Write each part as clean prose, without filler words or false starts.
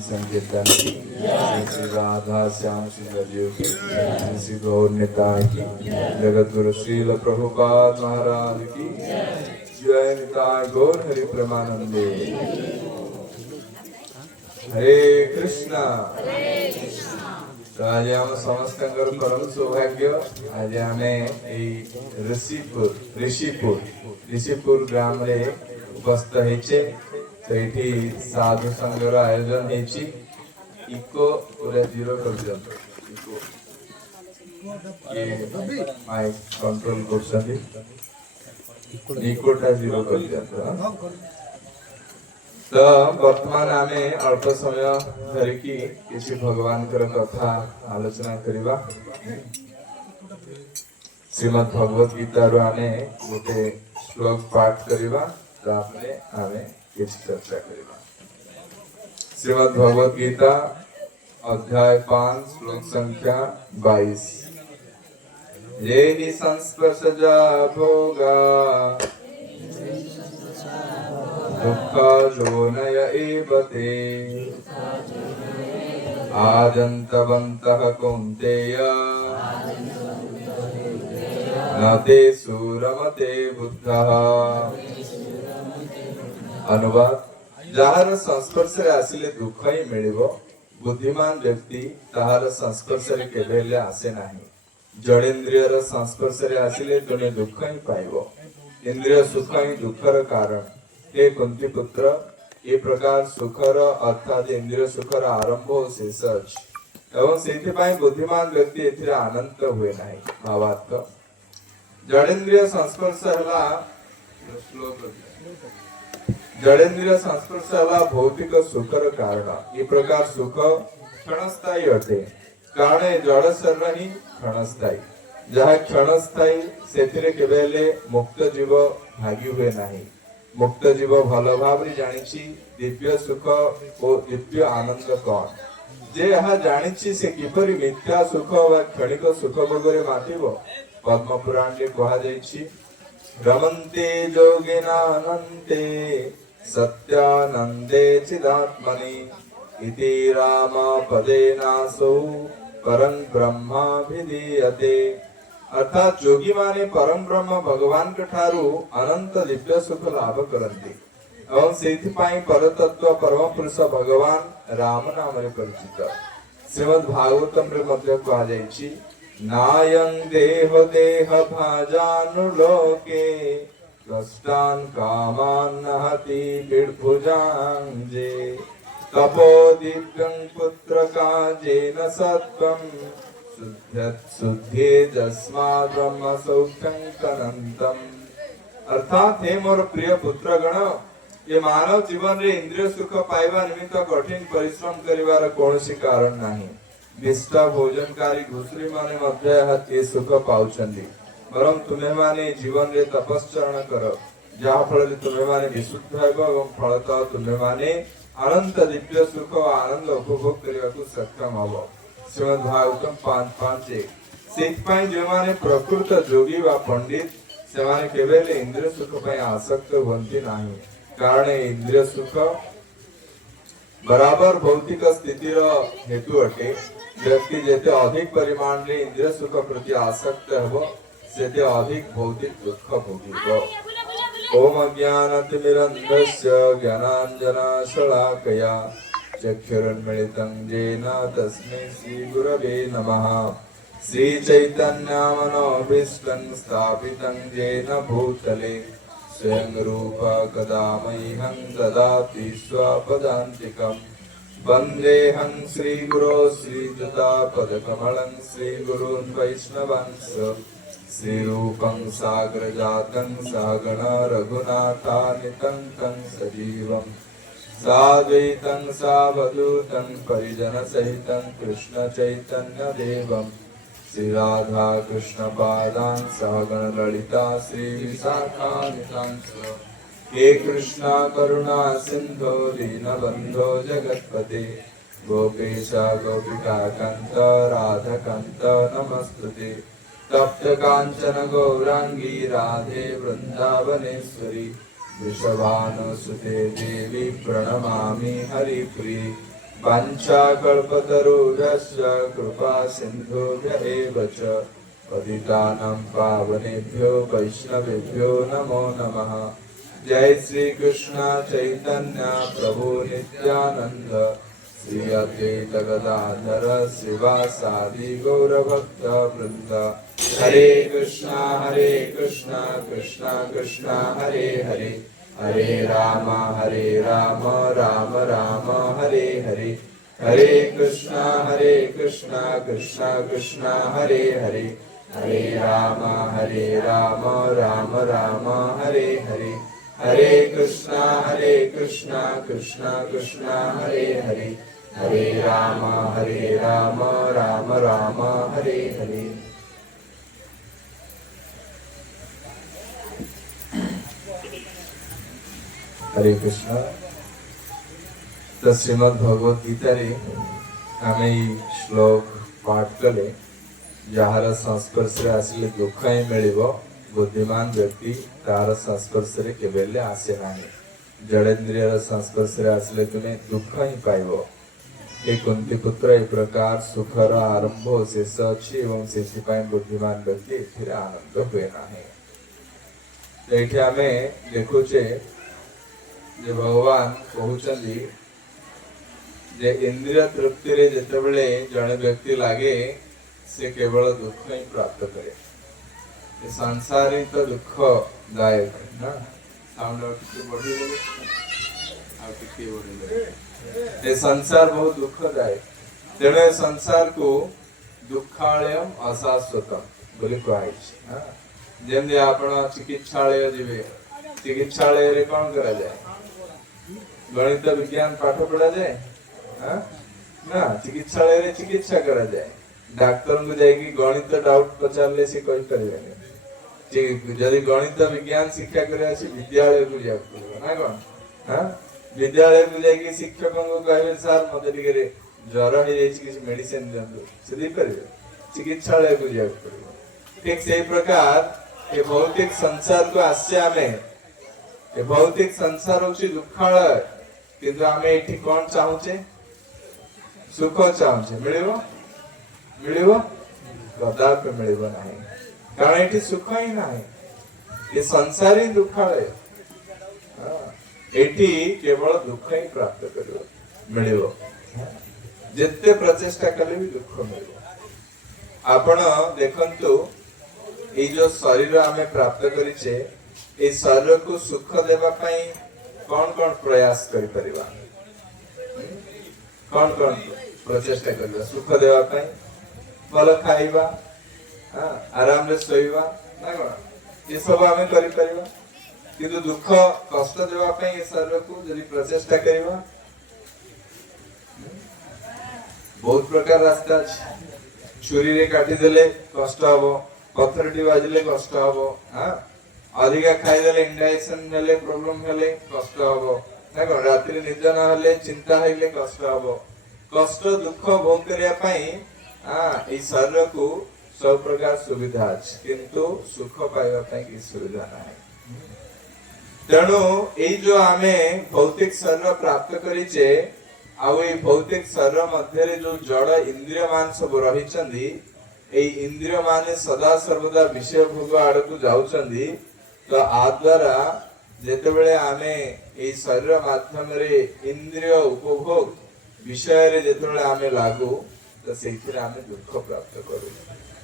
संकीर्तन श्री राधा श्याम सुंदर जी की श्री गौर निताय की जगत गुरु श्रील प्रभुपाद महाराज की जय। निताय गौर हरि प्रेमानंदे। हरे कृष्णा। तो आज आम समस्त परम सौभाग्य आज आम ऋषिपुर ग्राम रे उपस्थित होइछे। तो ये साधु संघर आयोजन है। इको पूरा जीरो कर दियंतो। ये माइक कंट्रोल कर इकोटा जीरो कर दियंतो। तो वर्तमान आमे अल्प समय धरिकी किसी भगवान कर कथा आलोचना करिबा। श्रीमद् भगवत गीता रो आमे गोटे श्लोक पाठ करिबा। तापरे आमे किसी चर्चा करिबा। श्रीमद् भगवत गीता अध्याय 5 श्लोक संख्या 22। ये हि संस्पर्शजा भोगा दुःखा जोनय एव ते आदन्तवन्तः कौन्तेय न ते सुरमते बुद्धः। अनुवाद। जहार संस्पर्श रे आसिले दुख ही मिलिबो। बुद्धिमान व्यक्ति ताहार संस्पर्श रे केबेले आसे नाही। जड़ेन्द्रियर संस्पर्श रे आसिले जने दुख ही पाइबो। इंद्रिय सुख ही दुखर कारण। हे कुंती पुत्र, ये प्रकार सुखर अर्थात इंद्रिय सुखर आरंभ और शेष अछि एवं सेति पाई बुद्धिमान व्यक्ति एथिरे आनंद हुए नाही। भावार्थ। जड़ेन्द्रिय संस्पर्श हला श्लोक। जड़ेन्द्रिय संस्पर्श हला भौतिक सुखर कारण। ये प्रकार सुख क्षणस्थायी अटे, कारण जड़ शरीर ही क्षणस्थायी। जहा क्षणस्थायी सेथिरे केबेले मुक्त जीव भागी हुए नाही। मुक्त जीव भल भावरे जानिछि दिव्य सुख और दिव्य आनंद कौन। जे यहा जानिछि से किपरि मिथ्या सुख व क्षणिक सुख भोगरे मातिबो। पद्म पुराण रे कहा जाइछि रमन्ते योगिनानन्ते सत्यानंदे चिदात्मनि इति राम पदेनासो परं ब्रह्माभिधीयते। अर्थात जोगी माने परम ब्रह्म भगवान ठारू अनंत दिव्य सुख लाभ करती एवं सेथि पाई परतत्व परम पुरुष भगवान राम नाम रे परिचित। श्रीमद् भागवतम रे मध्य कहा जाइछि नायं देह देह भाजानुलोके कष्टान कामान नहति बिड्भुजांजे तपो दिव्यं पुत्र काजेन सत्वं शुद्धे जस्माद् ब्रह्म सौख्यं कनंतम। अर्थात हे मोर प्रिय पुत्र गण, ये मानव जीवन रे इंद्रिय सुख पाइबा निमित्त कठिन परिश्रम करिवार कोनोसी कारण नाही। निष्ठा भोजनकारी घुसरी माने मध्य सुख पाउछंदी। बरं तुम्हें माने जीवन रे तपस्चरण कर, जहा फल तुम्हें माने विशुद्ध हेबो एवं फलतः तुम्हें माने अनंत दिव्य सुख और आनंद उपभोग करने को सक्षम हबो। श्रीमद् भागवतम 5:5। सेतपाई जो माने प्रकृत जोगी वा पंडित से माने केवल इंद्रिय सुख पर आसक्त होती नहीं। कारण इंद्रिय सुख बराबर भौतिक स्थिति रो हेतु अटे। व्यक्ति जेते अधिक परिमाण रे इंद्रिय सुख प्रति आसक्त हेबो सेते अधिक भौतिक दुख भोगिबो। ओम अज्ञानतिमिरन्धस्य ज्ञानाञ्जनशलाकया चक्षुरुन्मिलितं येन तस्मै श्रीगुरवे नमः। श्रीचैतन्यमनोभीष्टं स्थापितं येन भूतले स्वयं रूप कदा मह्यं ददाति स्वपदान्तिकम्। वन्देऽहं श्रीगुरो श्रीयुतापदकमलं श्रीगुरून् वैष्णवांश्च श्रीरूपं साग्रजातं सहगण रघुनाथान्वितं तं सजीवम् साद्वैतं सावधूतं परिजनसहितं कृष्ण चैतन्य देवम् श्रीराधा कृष्ण पादान् सहगण ललिता श्री विशाखान्वितांश्च। हे कृष्णा करुणा सिंधो दीनबंधो जगत्पते गोपेश गोपिका कांत राधा कांत नमस्तुते। तप्त कांचन गौरांगी राधे वृंदावनेश्वरी वृषभानुसुते देवी प्रणमामि हरिप्रिये। वाञ्छाकल्पतरुभ्यश्च कृपा सिन्धुभ्य एव च पतितानां पावनेभ्यो वैष्णवेभ्यो नमो नमः। जय श्री कृष्ण चैतन्य प्रभु नित्यानंद श्री अद्वैत गदाधर श्रीवासादि गौरभक्त वृंद। हरे कृष्णा कृष्णा कृष्णा हरे हरे, हरे राम राम राम हरे हरे। हरे कृष्णा कृष्णा कृष्णा हरे हरे, हरे राम राम राम हरे हरे। हरे कृष्णा कृष्णा कृष्णा हरे हरे, हरे राम राम राम हरे हरे। हरे कृष्ण। तो श्रीमद् भगवत गीता रे आमे श्लोक पाठ कले जार संस्पर्श आसिले दुख ही मिलिबो, बुद्धिमान व्यक्ति तार संस्पर्श केबेले आसे नाही। जड़ेन्द्रिय संस्पर्श आसिले तुमे दुख ही पाइबो। ए कुंती पुत्र ए प्रकार सुखर आरंभ शेष अछि एवं सेथिपाई बुद्धिमान व्यक्ति एथिरे आनंद हुए नाही। एठी आमे देखुचे जे भगवान कहउचंदी जे इंद्रिय तृप्ति रे जेतेबेले जणे व्यक्ति लागे से केवल दुख ही प्राप्त करे। ये संसारी तो दुखदायक ना साउंड आउट के बॉडी रे आउट के बॉडी रे ये संसार बहुत दुखदायक। तेणे संसार को दुखालयम अशाश्वतम बोली कहै छै। हां जेमि आपण चिकित्सालय जिवे, चिकित्सालय रे कोन करा जाय? गणित विज्ञान पाठ पढ़ा जाए ना, चिकित्सालय रे चिकित्सा करा जाए। डाक्टर को जाएगी गणित डाउट पचारले से कहि परिबेनी। जदि गणित विज्ञान शिक्षा करे आसी विद्यालय को जाय ना कोन। हां विद्यालय को जाएगी शिक्षकों को कहबे सर मते टिके ज्वर हो जाय कि मेडिसिन दियंतु से दी परिबे, चिकित्सालय को जाय परिबे। ठीक से प्रकार ये भौतिक संसार को आस्य हमें ये भौतिक संसार होछि दुखालय, किंतु आमे एठी कोन चाहुचे? सुख चाहुचे। मिलिबो मिलिबो कदापि मिलिबो नाही, कारण एठी सुख ही नाही। ये संसारी दुखालय, एठी केवल दुख ही प्राप्त करिवो मिलिबो। जेते प्रचेष्टा कले भी दुख मिलिबो। आपण देखंतु ए जो शरीर आमे प्राप्त करिचे ए शरीर को सुख देवा पाई कौन कौन प्रयास करि परिबा? कौन कौन प्रचेष्टा करबा? सुख देवा पाई भल खाइबा, आराम रे सोइबा ना कोन ये सब आमे करि परिबा। किंतु दुख कष्ट देवा पाई ए शरीर को जदि प्रचेष्टा करिबा बहुत प्रकार रास्ता अछि। छुरी रे काटी देले कष्ट हबो, पत्थरटी बाजिले कष्ट हबो, हां अधिका खाई देले इंडाइजेशन हेले प्रॉब्लम हेले कष्ट हबो ना कोन। रात्रि निद्रा न हेले चिंता हेले कष्ट हबो। कष्ट दुख भोग करिया पाई ए शरीर को सब प्रकार सुविधा अछि, किंतु सुख पाइबा पाई की सुविधा नाही। तेणु ए जो आमे भौतिक शरीर प्राप्त करिचे आ ए भौतिक शरीर मध्य रे जो जड़ इंद्रिय मान सब रहिचंदी ए इंद्रिय माने सदा सर्वदा विषय भोग आड़ को जाउचंदी। तो आ द्वारा जेतेबेले आमे ए शरीर माध्यम रे इंद्रिय उपभोग विषय रे जेतेबेले आमे लागू तो सेथिरे आमे दुख प्राप्त करू।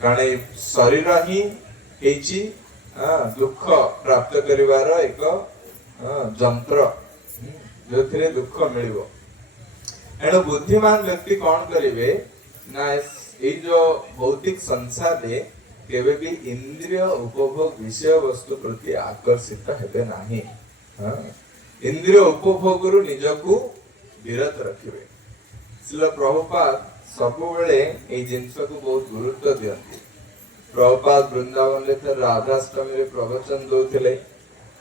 कारण ए शरीर ही हेची दुख प्राप्त करिवार एक जंत्र जोथिरे दुख मिलिबो। एणु बुद्धिमान व्यक्ति कौन करिवे ना ए जो भौतिक संसार रे केवे भी इंद्रिय उपभोग विषय वस्तु प्रति आकर्षित हेबे नाही। इंद्रिय उपभोग रु निजको विरत रखिबे। श्रील प्रभुपाद सबु बेले ए जिंस को बहुत गुरुत्व दियंती। प्रभुपाद वृंदावन ले राधाष्टमी रे प्रवचन दोथिले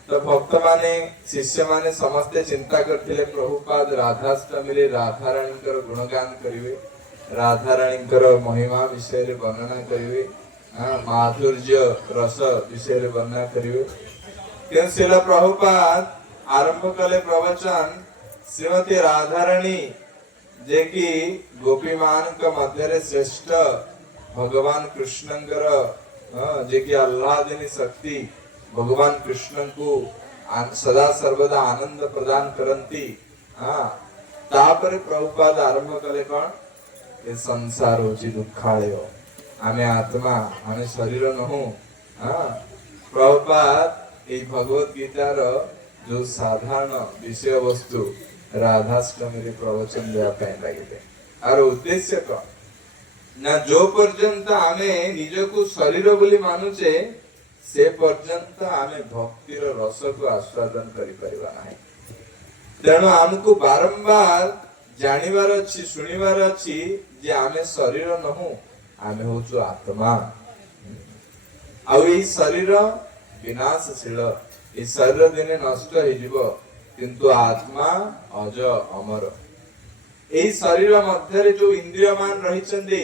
तो भक्त माने शिष्य माने समस्त चिंता करथिले प्रभुपाद राधाष्टमी रे राधा रानी कर गुणगान करिवे, राधा रानी कर महिमा विषय रे वर्णना करिवे, माधुर्य रस विषय रे वर्णना करिवे। तेन शिला प्रभुपाद आरंभ कले प्रवचन श्रीमती राधा रानी जे कि गोपी मान मध्य श्रेष्ठ भगवान कृष्णंकर जे कि आह्लादिनी शक्ति भगवान कृष्ण को सदा सर्वदा आनंद प्रदान करती। तापर प्रभुपाद आरंभ कले कौन ये संसार होची दुखालय आमे आत्मा आमे शरीर नहु। प्रभुपाद ये भगवत गीतार जो साधारण विषय वस्तु राधाष्टमी प्रवचन देवाई लगे आर उद्देश्य कौन ना जो पर्यंत आमे निजको शरीर बोली मानुचे से पर्यंत आमे भक्तिर रस को आस्वादन करि परिबा नाही। तेणु आमको बारंबार जानिबार अछि सुनिबार अछि जे आमे शरीर नहु आमे होचु आत्मा। आ ई शरीर विनाशशील ई शरीर दिने नष्ट हो जिवो किंतु आत्मा अज अमर। ए शरीर मध्य जो इंद्रिय मान रहिचंदी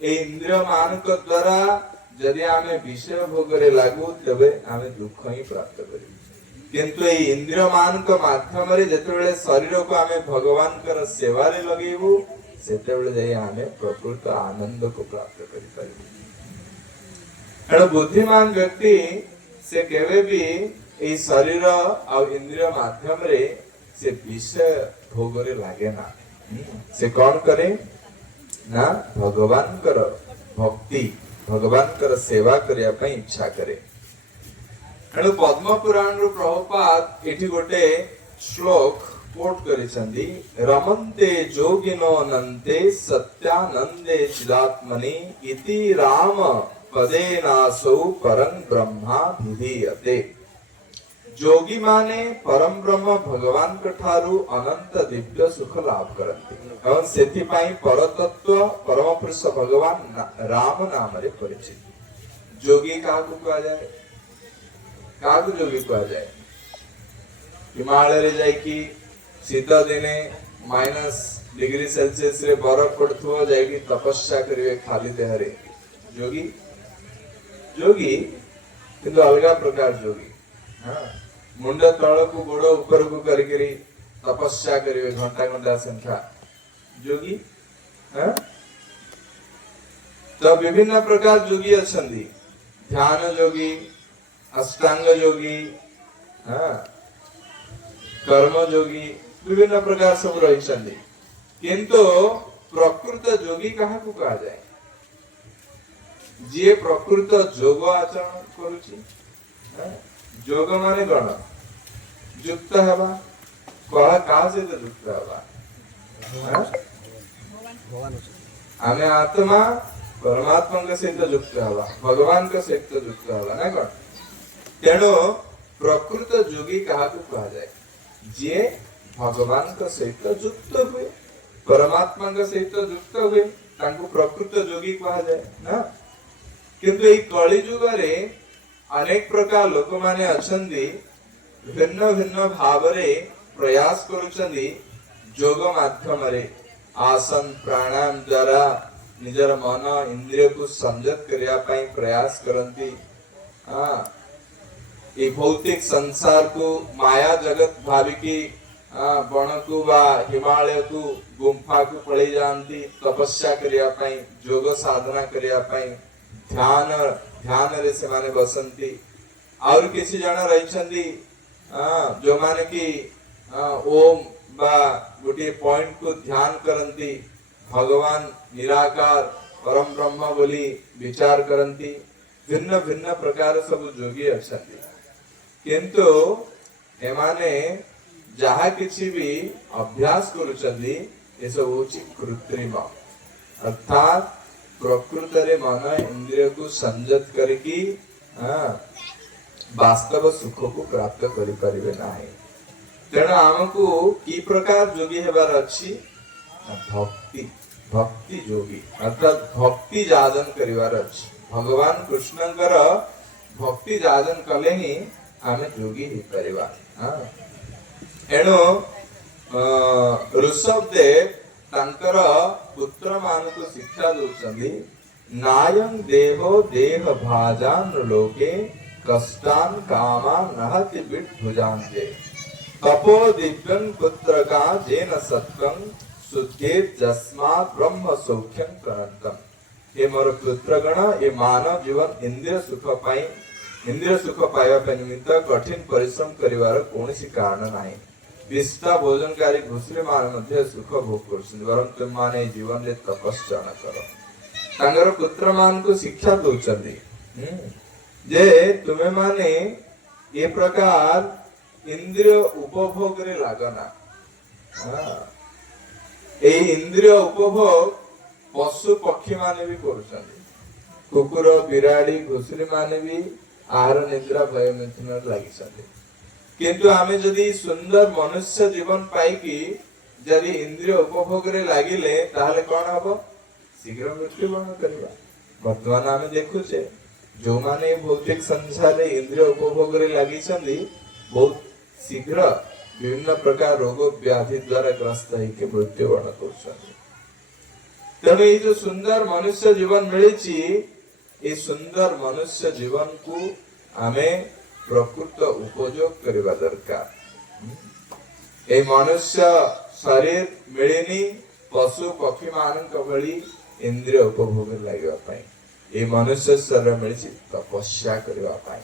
ए इंद्रिय मान को द्वारा यदि आमे विषय भोग रे लागू तबे आमे दुख ही प्राप्त करिबु। किंतु ए इंद्रिय मान को माध्यम रे जेतेबेले शरीर को आमे भगवान कर सेवा रे लगेबु सेतेबेले जाई आमे प्रकृत आनंद को प्राप्त करि परिबु। एण बुद्धिमान व्यक्ति से केवे भी ए शरीर आ इंद्रिय माध्यम रे से विषय भोग रे लागे ना। से कौन करे ना भगवान कर भक्ति भगवान कर सेवा करिया पई इच्छा करे। एणु पद्म पुराण रो प्रभुपाद एठी गोटे श्लोक कोट करिसंदी रमन्ते जोगिनो अनन्ते सत्यानंदे चिदात्मनि इति राम पदेनासौ परं ब्रह्मा विधीयते। जोगी माने परम ब्रह्म भगवान कठारु अनंत दिव्य सुख लाभ करती एवं सेति पाई परतत्व परम पुरुष भगवान राम नाम रे परिचित। जोगी काकु कहा जाए काकु जोगी कहा जाए हिमालय रे जाई कि शीत दिने -डिग्री सेल्सियस रे बरफ पड़थो जाई कि तपस्या करिवे खाली देह रे जोगी जोगी किंतु अलगा प्रकार जोगी। मुंड तल को गोड़ ऊपर को करी तपस्या करिवे घंटा घंटा संख्या जोगी। तो विभिन्न प्रकार जोगी अछंदी ध्यान जोगी अष्टांग जोगी कर्म जोगी विभिन्न प्रकार सब रहिसंदी। किंतु प्रकृत जोगी काहा को कहा जाए जे प्रकृत जोग आचरण करूची। जोग माने गण युक्त हवा कहा कहा से तो युक्त हवा आमे आत्मा परमात्मा के सहित युक्त हवा भगवान के सहित युक्त हवा ना कौन। तेणु प्रकृत जोगी कहा को कहा जाए जे भगवान के सहित युक्त हुए परमात्मा के सहित युक्त हुए तांको प्रकृत जोगी कहा जाए ना। किंतु ए कली युग रे अनेक प्रकार लोक माने अछंदी भिन्न भिन्न भाव रे प्रयास करुचंदी जोग माध्यम रे आसन प्राणायाम द्वारा निजर मन इंद्रिय को संयत करिया पई प्रयास करंती। ए भौतिक संसार को माया जगत भाविकी बण को बा हिमालय को गुंफा को पड़ी जानती तपस्या करिया पई जोग साधना करिया पई ध्यान रे से माने बसंती। और किसी जन रहिछंदी जो माने कि ओम बा गोटे पॉइंट को ध्यान करंती भगवान निराकार परम ब्रह्म बोली विचार करंती। भिन्न भिन्न प्रकार सब जोगी अछंती। किंतु एमाने जहा किछि भी अभ्यास करूचंदी ए सब होची कृत्रिम अर्थात प्रकृत रे मन इंद्रिय को संयत करके वास्तव सुख को प्राप्त करि परिबे नाही। तेणु आमको की प्रकार जोगी हेबार अछि भक्ति भक्ति जोगी अर्थात भक्ति जादन करिवार अछि। भगवान कृष्णंकर भक्ति जादन कले ही आमे जोगी ही परिवा। एणु ऋषभ देव तांकर पुत्र मान को शिक्षा दउचंदी नायं देहो देह भाजान लोके कष्टान कामा नहति विट भुजान्ते तपो दिव्यं पुत्र का जेन सत्वं शुद्धे जस्मात् ब्रह्म सौख्यम प्रणतम। ये मोर पुत्रगण ये मानव जीवन इंद्रिय सुख पाई इंद्रिय सुख पाइबा पे निमित्त कठिन परिश्रम करिवार कोनोसी कारण नाही। विष्टा भोजनकारी घुसरी मान मध्य सुख भोग करछन वरम तुम माने जीवन रे तपस्या न करो। तांगर पुत्र मान को शिक्षा दउचंदी जे तुमे माने ये प्रकार इंद्रिय उपभोग रे लागना। ए इंद्रिय उपभोग पशु पक्षी माने भी करूछंदी। कुकुर बिराड़ी घुसरी माने भी आहार निद्रा भय मिथुन लागिछंदी। किंतु आमे जदि सुंदर मनुष्य जीवन पाई कि जदि इंद्रिय उपभोग रे लागिले ताहले कोन हबो शीघ्र मृत्युवरण करबा। वर्तमान आमे देखुचे जो माने भौतिक संसार रे इंद्रिय उपभोग रे लागिछंदी बहुत शीघ्र विभिन्न प्रकार रोग व्याधि द्वारा ग्रस्त होके मृत्युवरण करछंदी। तेणु ये जो सुंदर मनुष्य जीवन मिली ये सुंदर मनुष्य जीवन को आमे प्रकृत उपयोग करबा दरकार। ए मनुष्य शरीर मिलेनी पशु पक्षी मानक भली इंद्रिय उपभोग लागिबा पई ए मनुष्य शरीर मिली तपस्या करबा पई।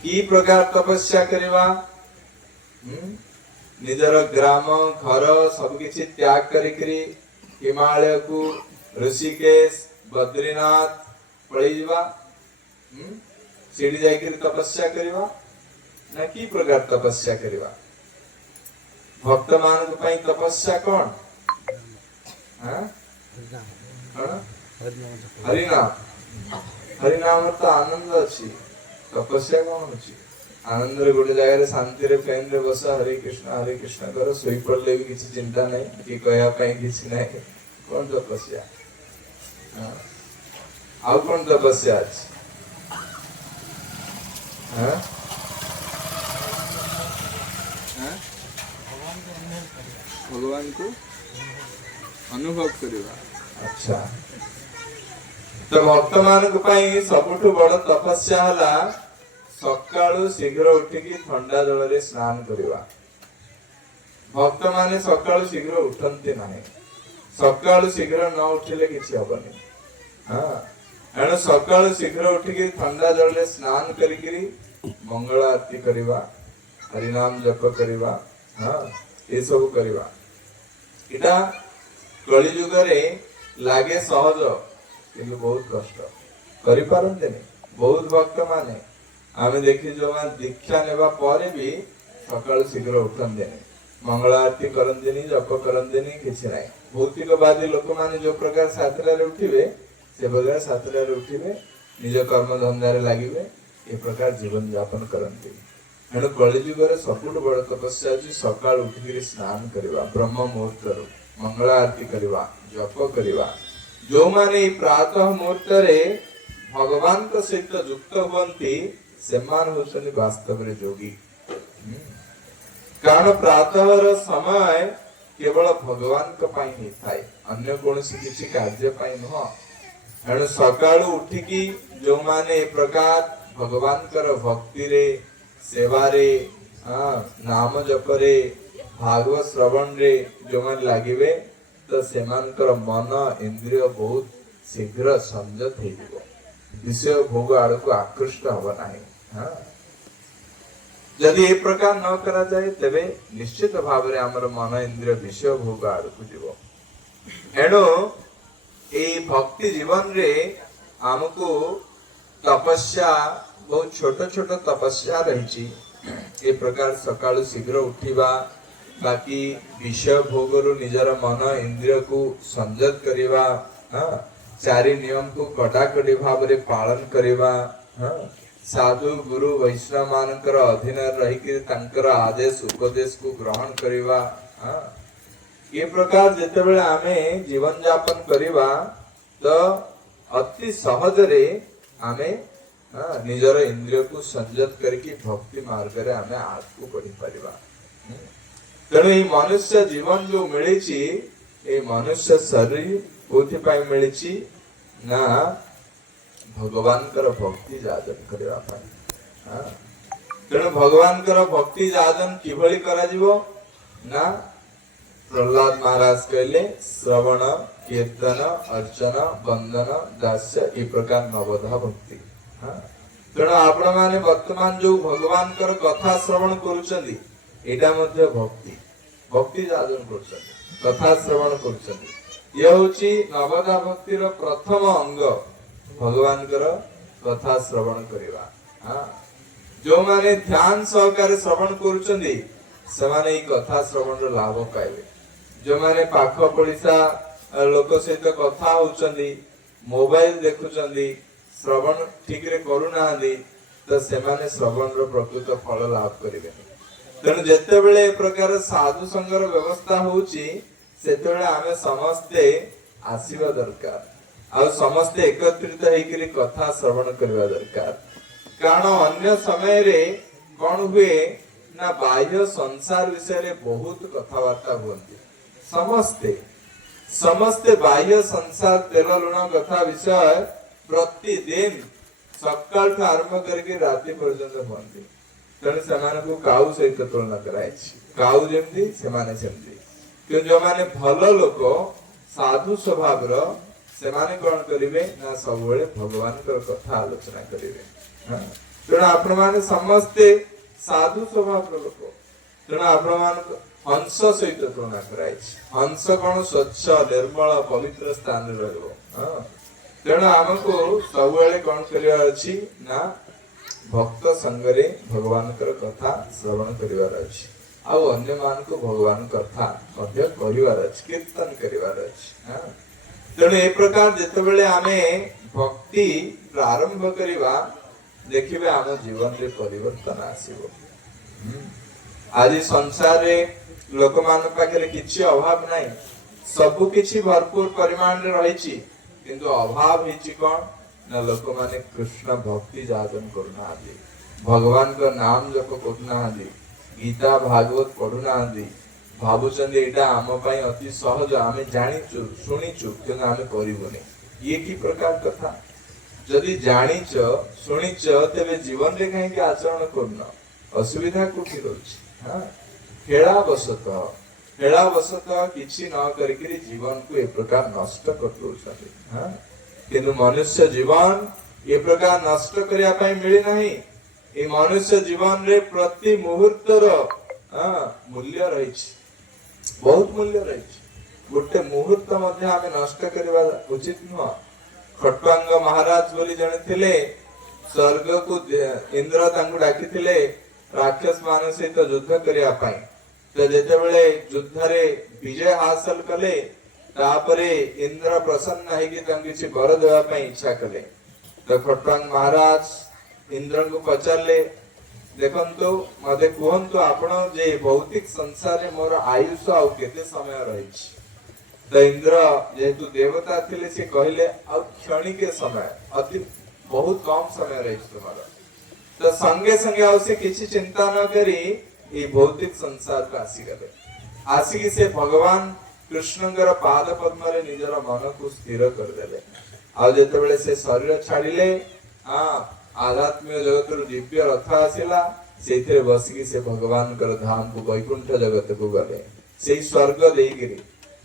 की प्रकार तपस्या करबा निजर ग्राम घर सब किछि त्याग करिकरी हिमालय को ऋषिकेश बद्रीनाथ पळीवा सीढ़ी जाकर तपस्या करिवा ना की प्रकार तपस्या करिवा। भक्त मान पई तपस्या कौन हरिनाम हरिनाम तो आनंद अछि तपस्या कौन अछि आनंद रे गोटे जगह रे शांति रे फैन रे बस हरे कृष्ण कर सोई पड़ले भी किसी चिंता नहीं कि कहया पई किसी नहीं कौन तपस्या आउ कौन तपस्या अछि भगवान को अनुभव करवा। अच्छा तो भक्त मान पई सबुठु बड़ तपस्या हला सकाळु शीघ्र उठिकी ठंडा जल रे स्नान करवा। भक्त माने सकाळु शीघ्र उठंती नाही सकाळु शीघ्र न उठिले किछि हबनी। एणु सकाळु शीघ्र उठिकी ठंडा जल रे स्नान करिकरी मंगल आरती करवा हरिनाम जप करवा ये सब करवा। इटा कलि युग रे लागे सहज किंतु बहुत कष्ट करि पारंते नहीं। बहुत भक्त माने आमे देखि जो दीक्षा नेबा परे भी सकाळु शीघ्र उठंते नहीं मंगल आरती करंते नहीं जप करंते नहीं किछि नाही। भौतिकवादी लोक माने जो प्रकार सातरा रे उठिबे से प्रकार सातरा रे उठिबे निज कर्म धंधा रे लागिबे ये प्रकार जीवन यापन करंती। एणु कलिजुग रे सबुठ बड़ तपस्या अछि सकाळ उठिकरी स्नान करवा ब्रह्म मुहूर्त रो मंगल आरती करवा जप करवा। जो माने प्रातः मुहूर्त रे भगवान को सहित युक्त हुअंती सेमान होसनि वास्तव रे जोगी। कारण प्रातः रो समय केवल भगवान को पई ही थाए अन्य कोनोसी किछि कार्य पई न। एणु सकाळ उठिकी जो माने प्रकार भगवान कर भक्ति रे सेवा रे नाम जप रे भागवत श्रवण रे जो मन लागिबे तो सेमान कर मन इंद्रिय बहुत शीघ्र संयत हे जिवो विषय भोग आड़ को आकृष्ट हबो नाही। यदि ए प्रकार न करा जाए तबे निश्चित भाव रे हमर मन इंद्रिय विषय भोग आड़ को जिवो। एणु ए भक्ति जीवन रे हमको तपस्या बहुत छोट छोट तपस्या रही। ये प्रकार सकाळु शीघ्र उठिबा बाकी विषय भोगरु निजर मन इंद्रिय को संयत करिबा चारि नियम को कड़ाकड़ी भाव रे पालन करिबा साधु गुरु वैष्णव मानकर अधीन रही तांकर आदेश उपदेश को ग्रहण करिबा। ये प्रकार जेतेबेले आमे जीवन यापन करिबा तो अति सहज रे आमे निजर इंद्रिय को संयत करके भक्ति मार्ग रे आमे आगु बढ़ी परिबा। तेणु ये मनुष्य जीवन जो मिली ये मनुष्य शरीर कोथि पाई मिली ना भगवान कर भक्ति जादन करबा पाई। तेणु भगवान कर भक्ति जादन किभली करा जिवो ना प्रहलाद महाराज कहले श्रवण कीर्तन अर्चन बंदन दास्य ये प्रकार नवधा भक्ति। तेणु आपण माने वर्तमान जो भगवान कर कथा श्रवण करूचंदी एटा मध्य भक्ति भक्ति जाजन करूचंदी कथा श्रवण करूचंदी ये होची नवधा भक्ति रो प्रथम अंग भगवान कर कथा श्रवण करिवा। जो माने ध्यान सहकारे श्रवण करूचंदी से माने ई कथा श्रवण रो लाभ पाइबे। जो माने पाख पड़िसा लोक सहित कथा होचंदी मोबाइल देखुचंदी श्रवण ठीक रे करू नांदी तो से माने श्रवण रो प्रकृत फल लाभ करिवे। तेणु जेते बेले ए प्रकार साधु संगर व्यवस्था होची सेते बेले आमे समस्ते आसीबा दरकार आ समस्ते एकत्रित हेकरी कथा श्रवण करबा दरकार। कारण अन्य समय रे कोन हुए ना बाह्य संसार विषय रे बहुत कथावार्ता हुंती समस्ते समस्ते बाह्य संसार तेल लुण कथा विषय प्रतिदिन सकाळ आरंभ करके राति पर्यंत हुंती। तेणु से काऊ सहित तुलना कराई काऊ जेमती सेमाने सेमती कि जो माने भल लोक साधु स्वभाव रो से माने कोन करिवे ना सब बेले भगवान कर कथा आलोचना करिवे। तेणु आपण माने समस्ते साधु स्वभाव रो लोक तेणु आपण मान हंस सहित तुलना कराई हंस कोन स्वच्छ निर्मल पवित्र स्थान रे रहबो। तेणु हमको सब बेले कोन करिवा अछि ना भक्त संगरे भगवान कर कथा श्रवण करिवार अछि आ अन्य मान को भगवान कथा मध्य करिवार अछि कीर्तन करिवार अछि। तेणु ए प्रकार जेते बेले आमे भक्ति प्रारंभ करिवा देखिबे आम जीवन रे परिवर्तन आसीबो। आज संसार रे लोक मान पाखरे किछि अभाव नाही सब किछि भरपूर परिमाण रे रहिछि किंतु अभाव हिछि कोन ना लोक माने कृष्ण भक्ति जागरण करुना आदि भगवान का नाम जप करुना आदि गीता भागवत पढ़ुना आदि भाबुचंदी एटा आम पई अति सहज आमे जानिचु सुनिचु किंतु आमे करिबोनी ये की प्रकार कथा जदि जानिच सुनिच तेबे जीवन रे काहे के आचरण करना असुविधा कोठी रहछि। खेला बसत किछि न करिकरी जीवन को ए प्रकार नष्ट कर दोछथि। किंतु मनुष्य जीवन ये प्रकार नष्ट करिया पई मिली नहीं। ए मनुष्य जीवन रे प्रति मुहूर्त रो मूल्य रही बहुत मूल्य रही गोटे मुहूर्त मध्य आमे नष्ट करबा उचित नुह। खट्वांग महाराज बोली जने थिले स्वर्ग को इंद्र तांकु डाकी थिले राक्षस मान सहित युद्ध करिया पई तो जेते बेले युद्ध रे विजय हासिल कले तापरे इंद्र प्रसन्न है कि तांकु किछि वर देवा पई इच्छा कले तो खट्वांग महाराज इंद्र को पचारले देखंतु मते कहंतु आपण जे भौतिक संसार रे मोर आयुष आ केते समय रहिछि। तो इंद्र जेतु देवता थिले से कहले आ क्षणिक समय अति बहुत कम समय रहिछि तुम्हारा तो संगे संगे आ से किछि चिंता न करी ए भौतिक संसार का आसी गले आसी कि से भगवान कृष्णंगर पाद पद्म रे निजर मन को स्थिर कर देले आ जेते बेले से शरीर छाडिले आध्यात्मिक जगत रो दिव्य रथ आसिला सेथिरे बसिकी से भगवान कर धाम को वैकुंठ जगत को गले सेही स्वर्ग देइगिरी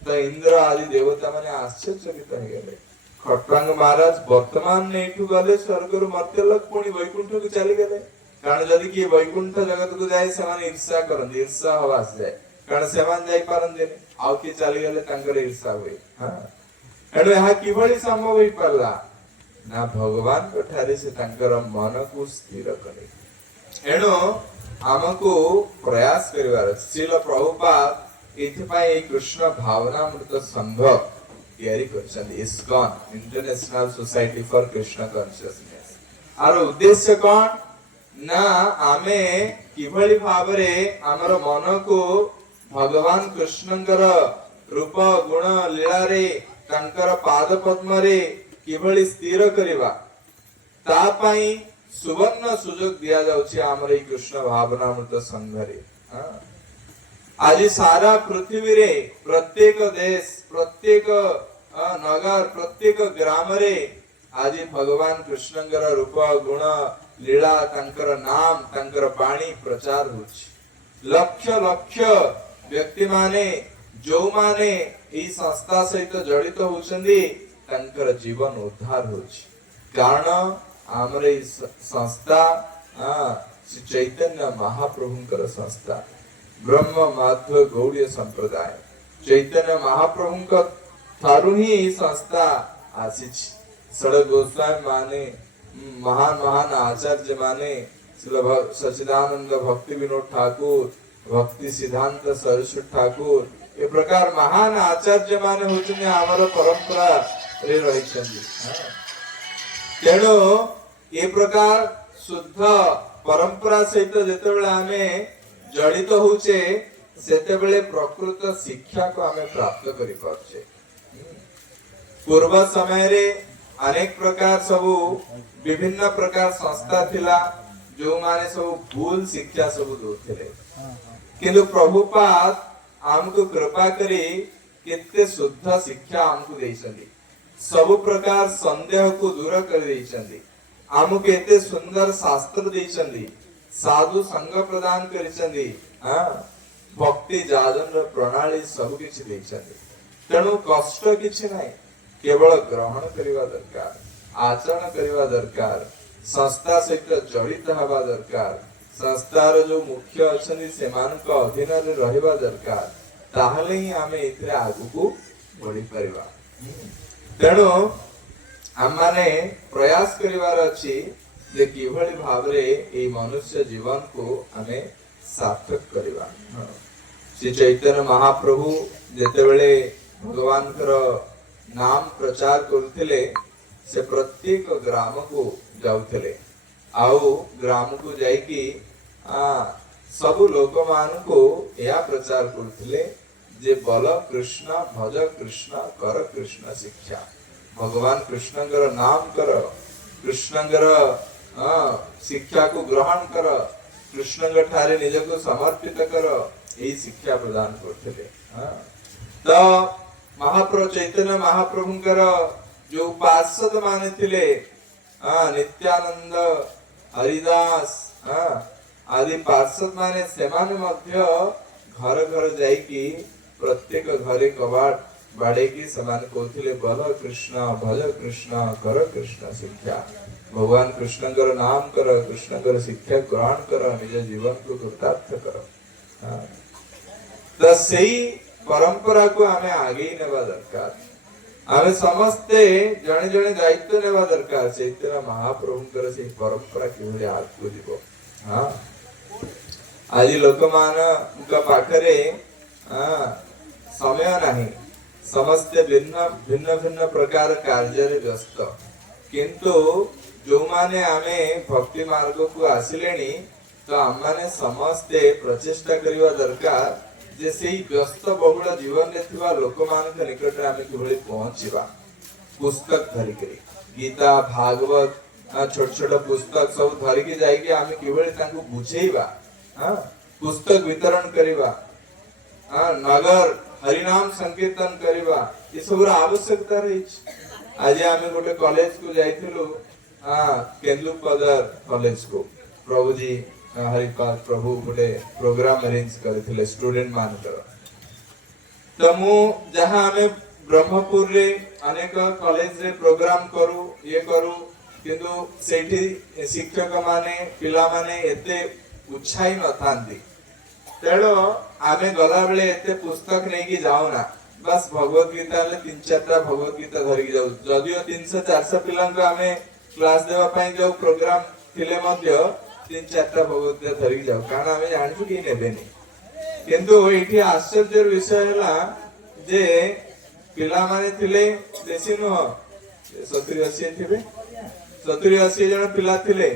तो इंद्र आदि देवता माने आश्चर्यचकित हो गले। खट्वांग महाराज वर्तमान ने एठु गले स्वर्ग रो मर्त्यलोक पुनी वैकुंठ को चली गले कारण जदि कि वैकुंठ जगत को जाय से माने ईर्ष्या करन ईर्ष्या हवास जाय कारण से मान जाई पारन आउ कि चली गले तांकर ईर्ष्या होई। एडो यहा किभली संभव होई परला ना भगवान कठारे से तांकर मन को स्थिर करे। एडो हमको प्रयास करिवार श्रील प्रभुपाद इथपाई कृष्ण भावनामृत संघ तैयारी करछन ISKCON international society for Krishna consciousness आर उद्देश्य कोन ना आमे किभली भाबरे हमर मन को भगवान कृष्णंकर रूप गुण लीला रे तांकर पाद पद्म रे किभली स्थिर करिवा ता पई सुवर्ण सुजोग दिया जाउछि हमर ई कृष्ण भावनामृत संघ रे। आज सारा पृथ्वी रे प्रत्येक देश प्रत्येक नगर प्रत्येक ग्राम रे आज भगवान कृष्णंकर रूप गुण लीला तांकर नाम तांकर वाणी प्रचार होछि। लक्ष लक्ष व्यक्ति माने जो माने ई संस्था सहित जड़ित होचंदी तंकर जीवन उद्धार होची कारण आमर ई संस्था श्री चैतन्य महाप्रभुंकर संस्था ब्रह्म माध्व गौड़ीय संप्रदाय चैतन्य महाप्रभुंक थारु ही ई संस्था आसीच सड़क गोस्वामी माने महान महान आचार्य माने सच्चिदानंद भक्ति विनोद ठाकुर भक्ति सिद्धांत सरस्वती ठाकुर ए प्रकार महान आचार्य माने होचने आमर परंपरा रे रहिछन्ति तेणु ए प्रकार शुद्ध परंपरा सहित जेतेबेले आमे जड़ित होचे सेतेबेले प्रकृत शिक्षा को आमे प्राप्त करि पाछे पूर्व समय रे अनेक प्रकार सबु विभिन्न प्रकार संस्था थिला जो माने सब भूल शिक्षा सब दोथिले किंतु प्रभुपाद हमको कृपा करी केते शुद्ध शिक्षा हमको देइछन्ति सब प्रकार संदेह को दूर कर देइछन्ति हमको एते सुंदर शास्त्र देइछन्ति साधु संग प्रदान करिछन्ति भक्ति जाजन प्रणाली सब किछि देइछन्ति तेणु कष्ट किछि नाही केवल ग्रहण करिवा दरकार आचरण करिवा दरकार संस्था सहित जड़ित हवा दरकार संस्थार जो मुख्य अछन्ति सेमानक अधीन रे रहिवा दरकार ताहले ही आमे इतरे आगु को बढ़ी परिवा तेणु आमाने प्रयास करिवार अछि जे किभଳି भाबरे ए मनुष्य जीवन को आमे सार्थक करिवा श्री चैतन्य महाप्रभु जेतेबेले भगवान कर नाम प्रचार करथिले से प्रत्येक ग्राम को जाउथिले आउ ग्राम को जाइकी सब लोक मान को या प्रचार करथिले जे बल कृष्ण भज कृष्ण कर कृष्ण शिक्षा भगवान कृष्णकर नाम कर कृष्णकर शिक्षा को ग्रहण कर कृष्ण ठारे निज को समर्पित कर यही शिक्षा प्रदान करथिले तो महाप्रभु चैतन्य महाप्रभुंकर जो पार्षद माने थिले नित्यानंद हरिदास आदि पार्षद माने सेमाने मध्य घर घर जाइकी प्रत्येक घरे कबाट बाड़े की समान कहथिले बल कृष्ण भज कृष्ण कर कृष्ण शिक्षा भगवान कृष्णकर नाम कर कृष्णकर शिक्षा ग्रहण कर निज जीवन को कृतार्थ कर तो सही परंपरा को आमे आगे ही नेबा दरकार आमे समस्ते जणे जणे दायित्व नेबा दरकार चैतन्य महाप्रभुंकर से परंपरा किभଳି आगु जीवो हां आज लोक मान का पाखरे समय नाही समस्ते भिन्न भिन्न भिन्न प्रकार कार्य रे व्यस्त किंतु जो माने आमे भक्ति मार्ग को आसिलेनी तो आम माने समस्ते प्रचेष्टा करिवा दरकार जे सेही व्यस्त बहुल जीवन रे थिबा लोक मान के निकट रे आमे किभଳି पहुंचीबा पुस्तक धरि करी गीता भागवत छोट छोट पुस्तक सब धरि के जाई के आमे किभଳି तांको बुझेइबा पुस्तक वितरण करिबा नगर हरिनाम संकीर्तन करिबा ये सब आवश्यकता रही आज आमे गोटे कॉलेज को जाइथिलु केंदुपदर कॉलेज को प्रभु जी हरिपाद प्रभु गोटे प्रोग्राम अरेंज करथिले स्टूडेंट मानकर तो मु जहां हमें ब्रह्मपुर रे अनेक कॉलेज रे प्रोग्राम करू ये करू किंतु सेठी शिक्षक माने पिला माने एते उत्साही न थांती तेणु आमे गला बेले एते पुस्तक नहीं की जाऊ ना बस भगवत गीता ले 3-4 भगवत गीता धरि जाऊ जदियो 300-400 पिला को आमे क्लास देवा पई जो प्रोग्राम थिले मध्य 3-4 भगवत गीता धरि जाऊ कारण आमे जानछु कि नेबेनी किंतु एठी आश्चर्य विषय हला जे पिला माने थिले देसी न 70-80 थिबे 70-80 जण पिला थिले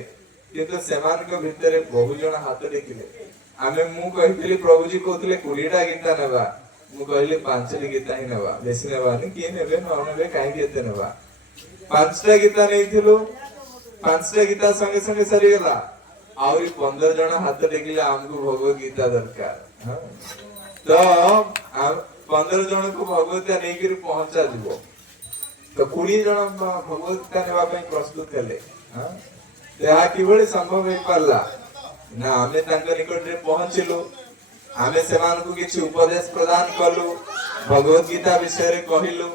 किंतु सेमान को भितरे बहु जण हाथ टेकिले आमे मु कहितली प्रभु जी कहतले 20 टा गीता नेबा मु कहली 5 टी गीता ही नेबा बेसी नेबा नि के नेबे न नेबे काहे केते नेबा 5 टा गीता नेइथिलु 5 टा गीता संगे संगे सरी गेला आउरी 15 जण हाथ टेकिले हमको भगवत गीता दरकार तो 15 जण को भगवत गीता नेकिर पहुंचा दिबो तो 20 जण भगवत गीता नेबा पई प्रस्तुत हेले तेहा किभଳି संभव हे पारला ना आमे तांका निकट रे पहुंचिलु आमे सेमान को किछि उपदेश प्रदान कलु भगवत गीता विषय रे कहिलु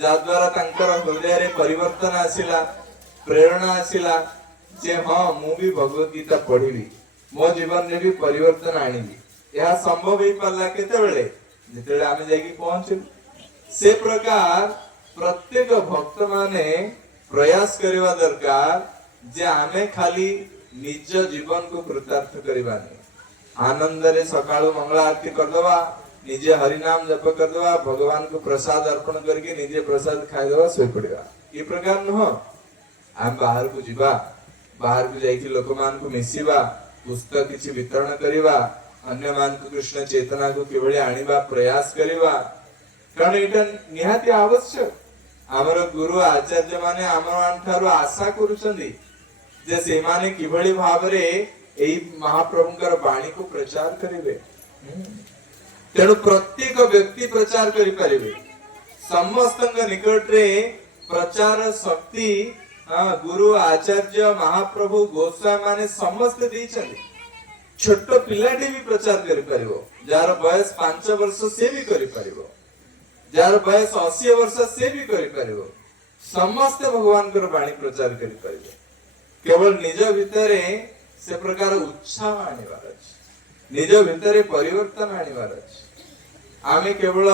जा द्वारा तांकर हृदय रे परिवर्तन आसिला प्रेरणा आसिला जे हां मु भी भगवत गीता पढ़िबी मो जीवन रे भी परिवर्तन आनिबी यह संभव ही पल्ला केते बेले जेते आमे जाई पहुंचु से प्रकार प्रत्येक भक्त माने प्रयास करवा दरकार जे आमे खाली निज जीवन को कृतार्थ करवानी आनंद रे सकाळु मंगल आरती करदवा निजे हरि नाम जप करदवा भगवान को प्रसाद अर्पण करके निजे प्रसाद खाइदवा सोई पड़िबा ई प्रकार न हम बाहर को जीवा बाहर को जाई लोक मान को मिसिबा पुस्तक किछि वितरण करिवा अन्य मान को कृष्ण चेतना को किभଳି आनिबा प्रयास करिवा कारण एटा निहाती आवश्यक हमर गुरु आचार्य माने हमर मान आशा करूछंदी जे से माने किभଳି भाबरे एई महाप्रभुंकर वाणी को प्रचार करिवे तेणु प्रत्येक व्यक्ति प्रचार करि परिबे समस्तक निकट रे प्रचार शक्ति गुरु आचार्य महाप्रभु गोस्वामी माने समस्त दैछंदी छोट पिलाटी भी प्रचार करि परिबो जार बयस 5 वर्ष से भी करि परिबो जार बयस 80 वर्ष से भी करि परिबो समस्त भगवान कर वाणी प्रचार करि परिबो केवल निज भितरे से प्रकार उत्साह आनिबार अछि निज भितरे परिवर्तन आनिबार अछि आमे केवल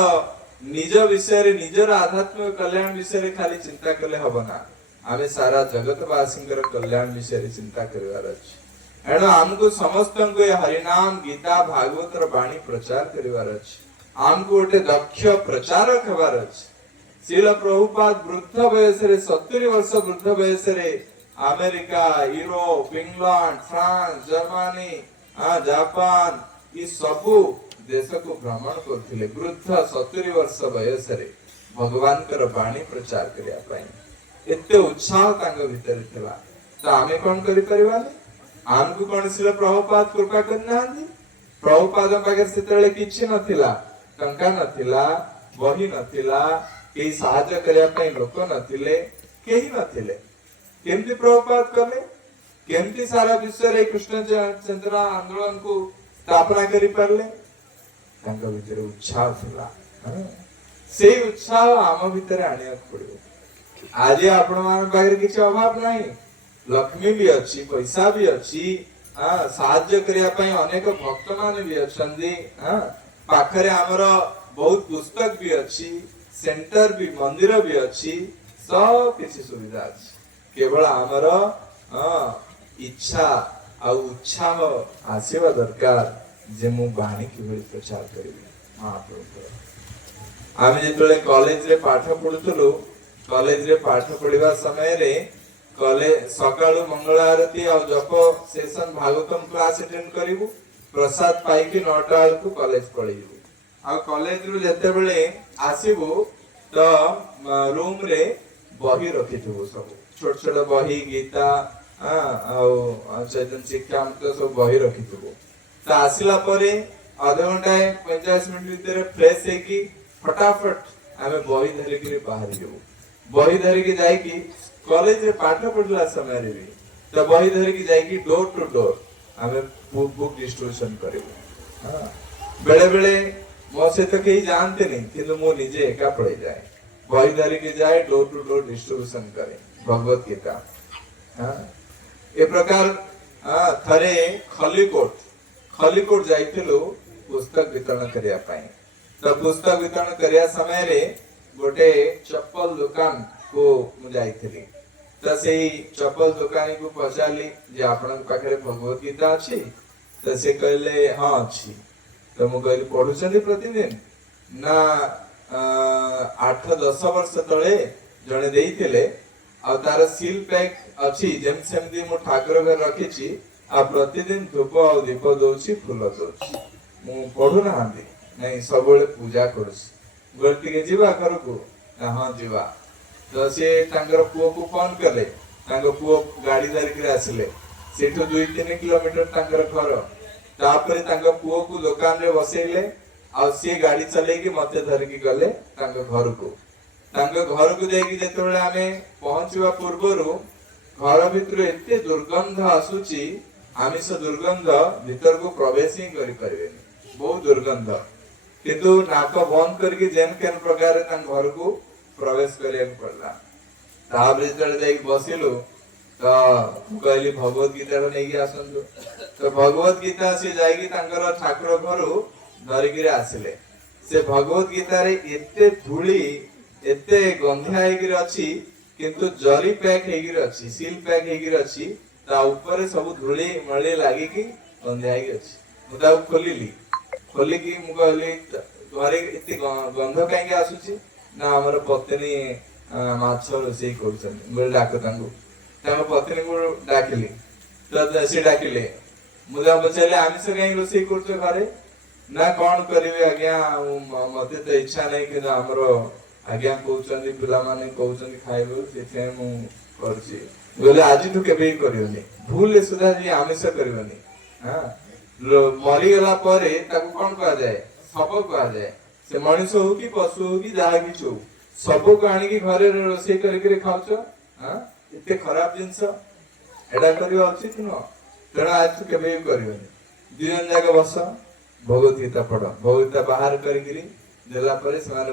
निज विषय रे निजर आध्यात्मिक कल्याण विषय रे खाली चिंता कले हबना आमे सारा जगतवासींकर कल्याण विषय रे चिंता करिवार अछि एणो हमको समस्त को हरि नाम गीता भागवत र वाणी प्रचार करिवार अछि हमको गोटे दक्ष प्रचारक हेबार अछि श्रील प्रभुपाद वृद्ध वयस रे 70 वर्ष वृद्ध वयस रे America Europe England France Germany Japan ये सबु देश को भ्रमण करथिले वृद्ध 70 वर्ष वयस रे भगवान कर वाणी प्रचार करिया पई एते उत्साह तांग भीतर थिला तो आमे कोन करि परिबानी आमको कोन श्रील प्रभुपाद कृपा करनांदी प्रभुपाद पाखे सेतले किछि नथिला टंका नथिला बही नथिला केही सहायता करिया पई लोक नथिले केही नथिले केमती प्रभुपाद कले केमती सारा विश्व रे कृष्ण चंद्र आंदोलन को स्थापना करि परले तांका भीतर उत्साह थिला से उत्साह आम भीतर आनिया पड़िबो आज आपण मान पाखे किछि अभाव नाही लक्ष्मी भी अच्छी पैसा भी अच्छी साहाय्य करिया पई अनेक भक्त मान भी अछंदी पाखरे हमर बहुत पुस्तक भी अच्छी सेंटर भी मंदिर भी अच्छी सब किसी सुविधा अच्छी केवल हमर इच्छा आ उत्साह आसीबा दरकार जे मु बाणी किभଳି प्रचार करिबी महाप्रभु आमे जेतले कॉलेज रे पाठ पढुतलु कॉलेज रे पाठ पढिबा समय रे कॉलेज सकाळु मंगल आरती और जप सेशन भागवतम क्लास अटेंड करिवु प्रसाद पाई कि 9टा बेल को कॉलेज पढिवु आ कॉलेज रु जते बेले आसीबु तो रूम रे बही रखिथबु सब छोट छोट बही गीता चैतन्य शिक्षा तो सब बही रखिथबु तो आसिला परे आधा घंटा 50 मिनिट भीतर फ्रेश है कि फटाफट आमे बही धरि के बाहर जेबु बही धरि के जाई कि कॉलेज रे पाठ पढ़ला समय रे भी तो बही धरि के जाई कि डोर टू डोर आमे बुक डिस्ट्रीब्यूशन करिवु बेले बेले मो से तो केही जानते नहीं किंतु मो निजे एका पढ़े जाए बही धरि के जाए डोर टू डोर डिस्ट्रीब्यूशन करे भगवत गीता ए प्रकार थरे खलीकोट जाइथिलु पुस्तक वितरण करिया पई तो पुस्तक वितरण करिया समय रे गोटे चप्पल दुकान को मु जाइथिली तो सेही चप्पल दुकानी को पचारली जे आपन पाखरे भगवत गीता अछि तो से कहले हां अछि तो मु कहली पढुछली प्रतिदिन ना 8-10 वर्ष तळे जणे देइथिले आ तार सील पैक अछि जेम सेमदी मु ठाकुर घर रखिछि आ प्रतिदिन धूप और दीप दोछि फूल दोछि मु पढु ना हांदी नहीं सबले पूजा करछि गलती के जीवा करकु हां जीवा तो से तांगर पुओ को फोन करले तांगर पुओ गाड़ी धरि के आसले सेठो 2-3 किलोमीटर तांगर घर तापरे तांगर पुओ को दुकान रे बसेले आ से गाड़ी चले के मते धरि के गले तांगर घर को जाई जेते बेले हमें पहुंचवा पूर्वरु घर भितर एते दुर्गंध आसुची आमिष दुर्गंध भीतर को प्रवेश ही करि परबेनी बहुत दुर्गंध किंतु नाक बंद करके जेन केन प्रकार घर को प्रवेश करिया पड़ला ताबरे जड़े बसिलु तो कहली भगवत गीता नहीं आसतु तो भगवत गीता से जाइए ठाकुर घर धरिकी आसिले से भगवत गीता रे एते धूली एते गंधा अच्छी किंतु जरी पैक अच्छी सील पैक अच्छी ता ऊपर सब धूली मळी लागी की गंधा अच्छी मुझे खोलिली खोलिकी मु कहली घरे एते गंध कहीं आसुची ना हमर पत्नी माछ रोषेई कर डाक पत्नी को डाकिली तो सी डाकिले मुझे पचारे आमिष कहीं रोषेई कर घरे ना कौन करेंगे आज्ञा मत तो इच्छा नहीं कि आमर आज्ञा कहते पिला माने कहते खाइबू से मुझे आज केवे करनी भूल सुधा जी आमिष करनी हाँ मरीगला कौन कह जाए सब कह जाए से मनीष हो कि पशु हो कि जहाँ कि हो सब को आनिकी घरे रोषेई करके खाऊच हाँ इतने खराब जिनस एडा करवा उचित नुह तेणु आज तू केवे करनी दुई जन जाक बस भगवत गीता पढ़ भगवत गीता बाहर करी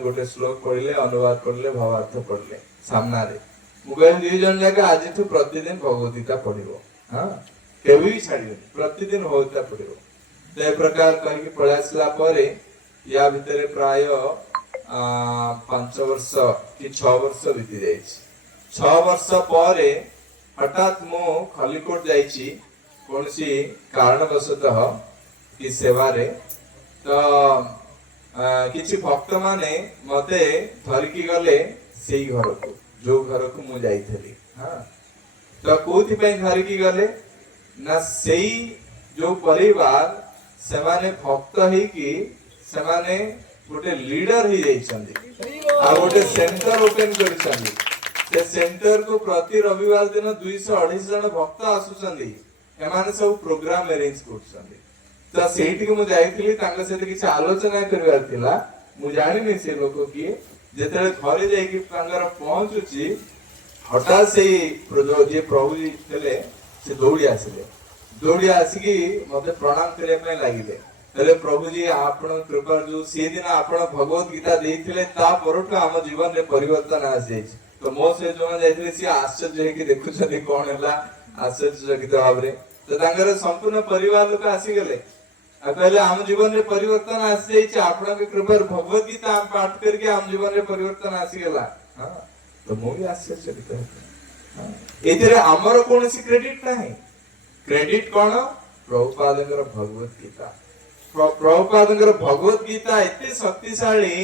गोटे श्लोक पढ़ले अनुवाद पढ़ले भावार्थ पढ़ले सामना रे मुझे दुई जन जाक आज तू प्रतिदिन भगवत गीता पढ़ो हाँ केवे भी छाड़ियोनी प्रतिदिन भगवत गीता पढ़ो तो ए प्रकार कहीं पढ़ी आसला या भितर प्राय 5 वर्ष कि 6 वर्ष बीती जाए 6 वर्ष पर हठात मु खलिकोट जाइछि कौन सी कारणवशतः कि सेवारे तो किसी भक्त माने मते धरिकी गले सेई घर को जो घर को मु जाइथली हाँ तो कोथि पे धरिकी गले ना सेई जो परिवार से माने भक्त ही कि से माने गोटे लीडर ही जाइछंदी आ गोटे सेंटर ओपन करिछंदी से सेंटर को प्रति रविवार दिन 200-250 जन भक्त आसुछंदी एमाने सब प्रोग्राम अरेंज करछंदी तो सेठी को मु जाइथिली तांका सहित किछ आलोचना करबार थिला मु जानिनी से लोक किए जेतले घरे जाइकी तांकर पहुंचुची हठात से जे प्रभु जी थिले से दौड़ी आसिकी मते प्रणाम करबा पय लागिले तले प्रभु जी आपण कृपा जो से दिन आपण भगवत गीता देइथिले ता परठो हम जीवन रे परिवर्तन आ जाय तो मो से जो जाइथिले से आश्चर्य है कि देखुछनी कोन हला आश्चर्यचकित भाव रे तो तांकर संपूर्ण परिवार लोक आसी गेले कहले आम जीवन रे परिवर्तन आसी जाइछ आपण के कृपा भगवत गीता हम पाठ करके आम जीवन रे परिवर्तन आसी गेला हां तो मो भी आश्चर्यचकित हां एथिरे हमर कोनसी क्रेडिट नाही क्रेडिट कोन प्रभुपादंकर भगवत गीता प्रभुपादंकर भगवत गीता एते शक्तिशाली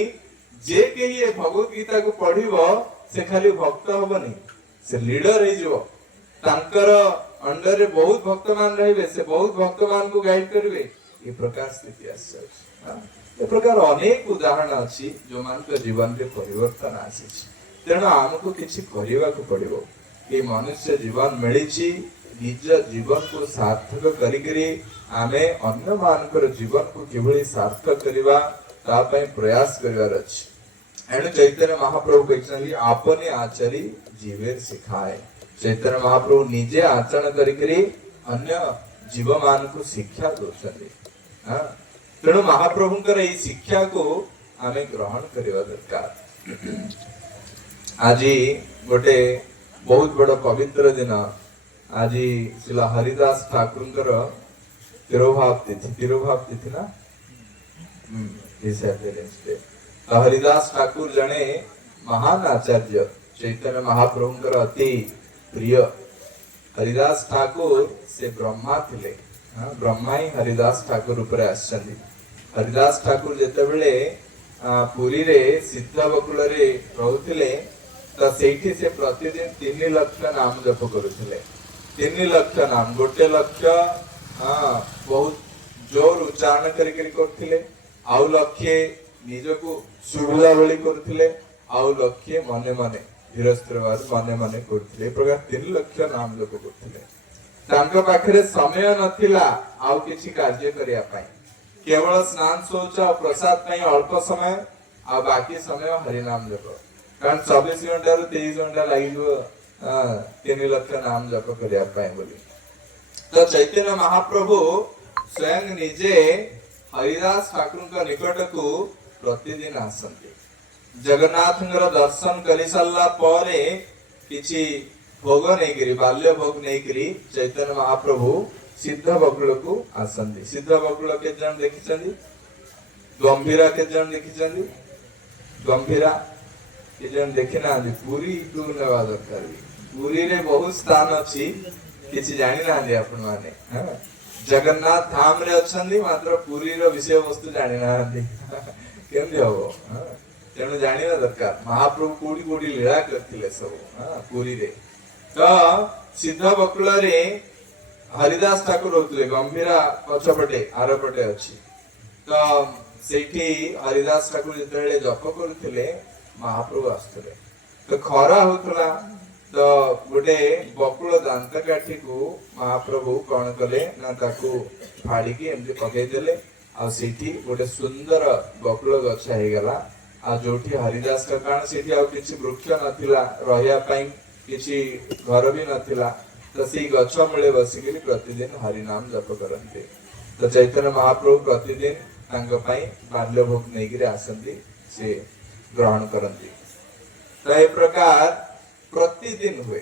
जे केही ए भगवत गीता को पढ़िबो से खाली भक्त होबनी से लीडर हे जो तांकर अंडर रे बहुत भक्त मान रहिबे से बहुत भक्त मान को गाइड करबे ये प्रकार स्थिति आसी प्रकार अनेक उदाहरण अच्छी जो मान जीवन रे परिवर्तन आसी तेणु आमको किसी करने को पड़ो ये मनुष्य जीवन मिली निज जीवन को सार्थक करी आमे अन्य मानकर जीवन को किभली सार्थक करवा तापय प्रयास करिवार अछि एणु चैतन्य महाप्रभु कहछन्ती आपने आचरी जीवेर सिखाए चैतन्य महाप्रभु निजे आचरण करी अन्य जीव मान को शिक्षा दोछन्ती हां तेणु महाप्रभुंकर एई शिक्षा को आमे ग्रहण करिवा दरकार आज गोटे बहुत बड़ पवित्र दिन आज शिला हरिदास ठाकुर तिरुभाव तिथि ना तो हरिदास ठाकुर जने महान आचार्य चैतन्य महाप्रभुंकर अति प्रिय हरिदास ठाकुर से ब्रह्मा थिले ब्रह्मा ही हरिदास ठाकुर ऊपर आछन्ती हरिदास ठाकुर जेतेबेले पुरी रे सिद्ध बकुल रे रहउथिले तो सेठी से प्रतिदिन 3 लाख नाम जप करुथिले 3 लाख नाम 1 लाख बहुत जोर उच्चारण करथिले आउ लक्ष्य निजको सुबुला बळी करथिले आउ लक्ष्य मने मने धीरस्त्रवाद मने मने करथिले प्रकार 3 लाख नाम जप करथिले तांका पाखरे समय नथिला आउ किछि कार्य करिया पाई केवल स्नान शौच और प्रसाद पाई अल्प समय आ बाकी समय हरि नाम जप कारण 24 घंटा रु 23 घंटा लागिबो 3 लाख नाम जप करिया पाई बोली तो चैतन्य महाप्रभु स्वयं निजे हरिदास ठाकुर निकट को प्रतिदिन आसंती। जगन्नाथ दर्शन कर सारा परे किछि भोग नहीं बाल्य भोग नहीं चैतन्य महाप्रभु सिद्ध बकुल को आसंती। सिद्ध बकुल के जन देखी, गंभीरा के जन देखी, गंभीरा के जन देखी ना पुरी को नेवा दरकार। पुरी रे बहुत स्थान अच्छी किसी जानी ना आपण माने। जगन्नाथ धाम रे अछंदी मात्र पुरी रो विषय वस्तु जानी ना केमि हबो। तेणु जानिबा दरकार महाप्रभु कोडी कोडी लीला करथिले सब पुरी रे। तो सिद्ध बकुल रे हरिदास ठाकुर होतले, गंभीरा पछपटे आरपटे अछि। तो सेठी हरिदास ठाकुर जेतेले जप करुथिले महाप्रभु आस्तले। तो खरा होतला तो गोटे बकुल दांत काठी को महाप्रभु कौन कले ना ताकू फाड़ी की एमती पकई देले आ सेठी गोटे सुंदर बकुल गछ हे गला। आ जोठी हरिदास का कारण सेठी आ किछि वृक्ष नथिला रहिया पई, किछि घर भी नथिला। तो सी गछ मूले बसिकरी प्रतिदिन हरि नाम जप करते। तो चैतन्य महाप्रभु प्रतिदिन तांग पई बाल्य भोग नेगिरे आसंती, से ग्रहण करंती। तो ए प्रकार प्रतिदिन हुए।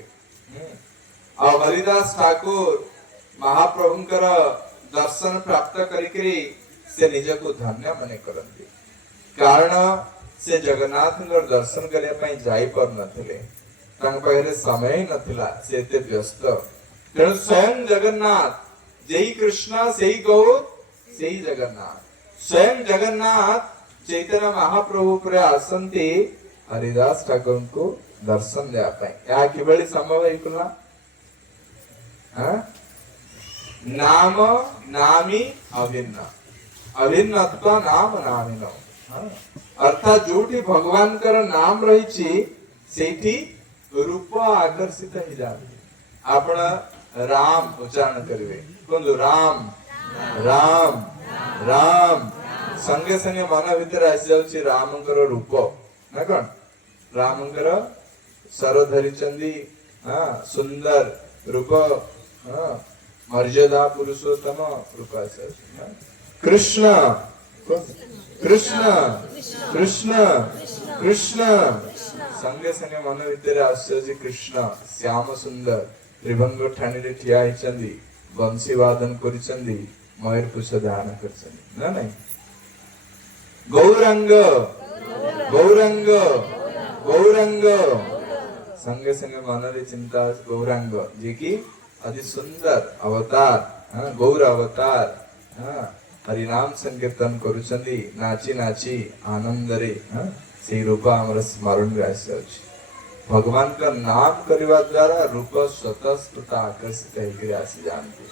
और हरिदास ठाकुर महाप्रभुंकर दर्शन प्राप्त करिकरी से निज को धन्य मने करंती। कारण से जगन्नाथ दर्शन करने पई जाई पर नथिले, तांग पाखरे समय नथिला, से एते व्यस्त। तेणु स्वयं जगन्नाथ जेई कृष्ण सेई गौर सेई जगन्नाथ, स्वयं जगन्नाथ चैतन्य महाप्रभु पर आसंती हरिदास ठाकुर को दर्शन दे या किबळी संभव है। नाम नामी अभिन्न, अभिन्नत्व नाम नामिनो। अर्थात जोठी भगवान कर नाम रही सेठी रूप आकर्षित ही जाए। आपण राम उच्चारण करिवे, कोंदो राम राम राम, संगे संगे मन भीतर आसी जाउची रामंकर रूप ना कोन। रामंकर सर धरी चंदी सुंदर रूप, मर्यादा पुरुषोत्तम रूप। कृष्ण कृष्ण कृष्ण कृष्ण, संगे संगे मन भीतर आसी कृष्ण श्याम सुंदर त्रिभंग ठाणी रे ठिया हिचंदी, बंसी वादन करिचंदी, मयूर पुष धारण करचंदी ना नहीं। गौरंग गौरंग गौरंग, संगे संगे मन रे चिंता गौरांग जे की अति सुंदर अवतार, गौर अवतार हरिनाम संकीर्तन करुचंदी, नाची नाची आनंद रे से रूप हमर स्मरण रे आसी। भगवान का नाम करवा द्वारा रूप स्वतः आकर्षित होकर आसी जानती।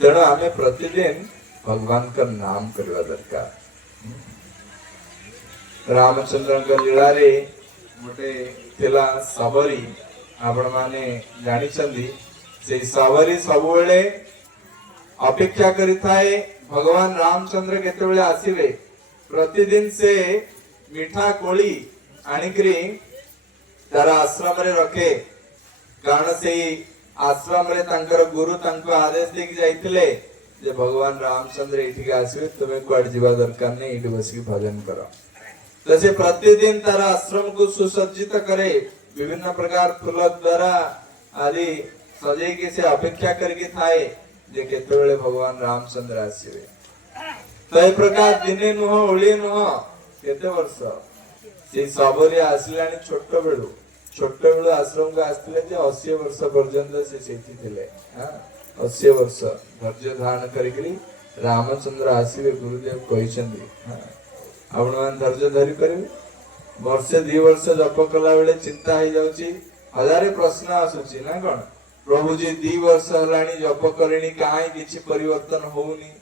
तेणु आमे प्रतिदिन भगवान का नाम करवा दरकार। रामचंद्र लीला रे गोटे थिला सबरी, आपण माने जानी चंदी। से सबरी सबुले अपेक्षा करिथाए भगवान रामचंद्र केतेबेले आसीबे। प्रतिदिन से मीठा कोली आनिकरी तारा आश्रम रे रखे, कारण से आश्रम रे तांकर गुरु तांको आदेश देके जाइथिले जे भगवान रामचंद्र एठी आसीबे, तुमे क्वाड जीवा दरकार नै, एठी बसी भजन करो। तो से प्रतिदिन तारा आश्रम को सुसज्जित करे, विभिन्न प्रकार फूल द्वारा आदि सजे के से अपेक्षा करके थाए जे केतेबेले भगवान रामचंद्र आसीबे। तो ए प्रकार दिने नुह ओळी नुह केते वर्ष से सबरी आसिलानी छोट बेलू आश्रम को आसले जे 80 वर्ष पर्यंत से सेठी थिले। 80 वर्ष धैर्य धारण करिकरी रामचंद्र आसीबे, गुरुदेव कहिसंदी। आपण मान धैर्य धरि करिवे। वर्षे 2 वर्ष जप कला बेले चिंता हो जाउची, हजारे प्रश्न आसुची ना कोन। प्रभु जी 2 वर्ष हलानी जप करेनी, काहे किछि परिवर्तन होउनी,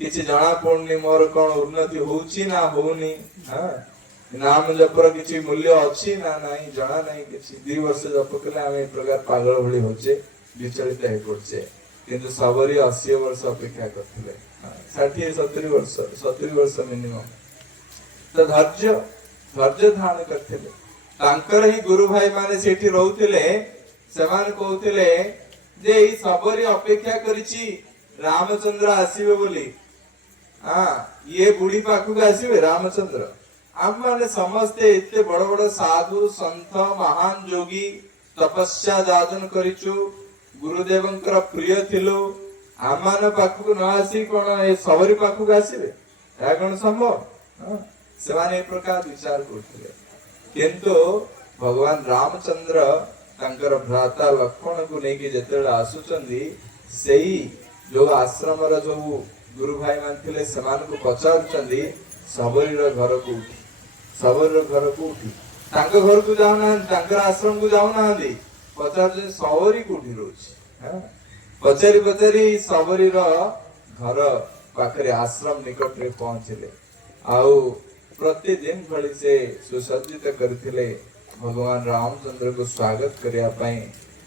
किछि जणा पड़नी मोर कोन उन्नति होउची ना होउनी। नाम जपर किछि मूल्य अछि ना नाही जणा नाही किछि। 2 वर्ष जप कले आमे प्रकार पागल भली होचे, विचलित हे पड़छे। किंतु सबरी 80 वर्ष अपेक्षा करथिले, 60-70 वर्ष 70 वर्ष मिनिमम। तो धैर्य धारण करथिले। तांकर ही गुरु भाई माने सेठी रहउथिले, सेमान कहउथिले जे ई सबरी अपेक्षा करिछि रामचंद्र आसीबे बोली। ये बुढ़ी पाखक आसवे रामचंद्र आम मैंने समस्ते इतने बड़ बड़ साधु संत महान जोगी तपस्या दादन करिचु गुरुदेवंकर प्रिय थिलु आम मान पाखक न आसी कौन ए सबरी पाखक आसवे या कौन संभव से माने प्रकार विचार करथिले किंतु भगवान रामचंद्र तांकर भ्राता लक्ष्मण को लेके जेतेले आसुचंदी सेही जो आश्रम रो जो गुरु भाई मान थिले समान को पचारुचंदी सबरी रो घर को उठी सबरी रो घर को उठी तांक घर को जाऊ ना तांकर आश्रम को जाऊ ना पचार सबरी को उठी रोज पचारी पचारी सबरी रो घर पाखरे आश्रम निकट रे पहुंचले आउ प्रतिदिन भली से सुसज्जित करथिले भगवान रामचंद्र को स्वागत करिया पई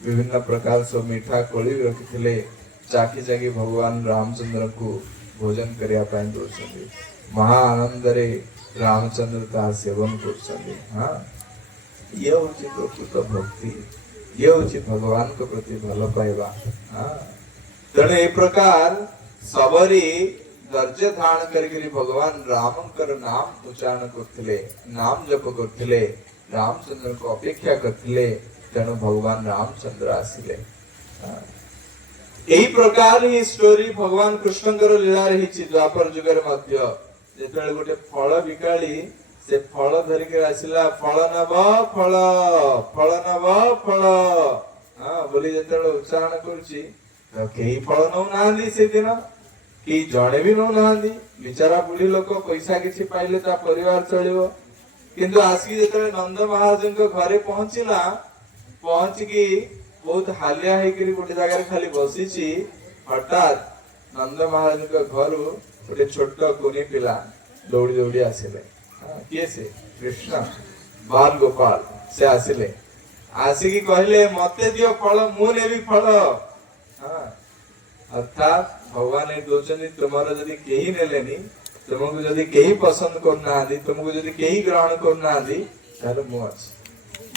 विभिन्न प्रकार से मीठा कोली रखिथिले चाकी चाकी भगवान रामचंद्र को भोजन करिया पई दोसंदी महा आनंद रे रामचंद्र का सेवन करसंदी हां ये होची प्रकृत भक्ति ये होची भगवान के प्रति भलो पाइबा हां तने ए प्रकार सबरी धैर्य धारण करी भगवान रामकर नाम उच्चारण करथिले नाम जप करथिले रामचंद्र को अपेक्षा करथिले तेणु भगवान रामचंद्र आसिले एही प्रकार ही स्टोरी भगवान कृष्णकर लीला रही द्वापर जुगर मध्य जेतेले गोटे फल बिकाली से फल धरि के आसिला फल नब फल फल नब फल हां बोली जेतेले उच्चारण करूची तो केही फल न नांदी से दिन कि जड़े भी नौ नहांदी बिचारा बुढ़ी लोक पैसा किसी पाइले ता परिवार चलिबो किंतु आसकी जेतले नंद महाराज को घरे पहुंचला पहुंचकी बहुत हालिया है कि गोटे जगह रे खाली बसीची हठात नंद महाराज को घर गोटे छोट कुनी पिला दौड़ी दौड़ी आसिले किए से कृष्ण बाल गोपाल से आसिले आसिकी कहले मते दियो फल मु नेबी फल हां अर्थात भगवान दोचनी तुम्हारा जदि केही नेलेनी तुमको जदि केही पसंद करना आदि तुमको जदि केही ग्रहण करना आदि ताले मु अछि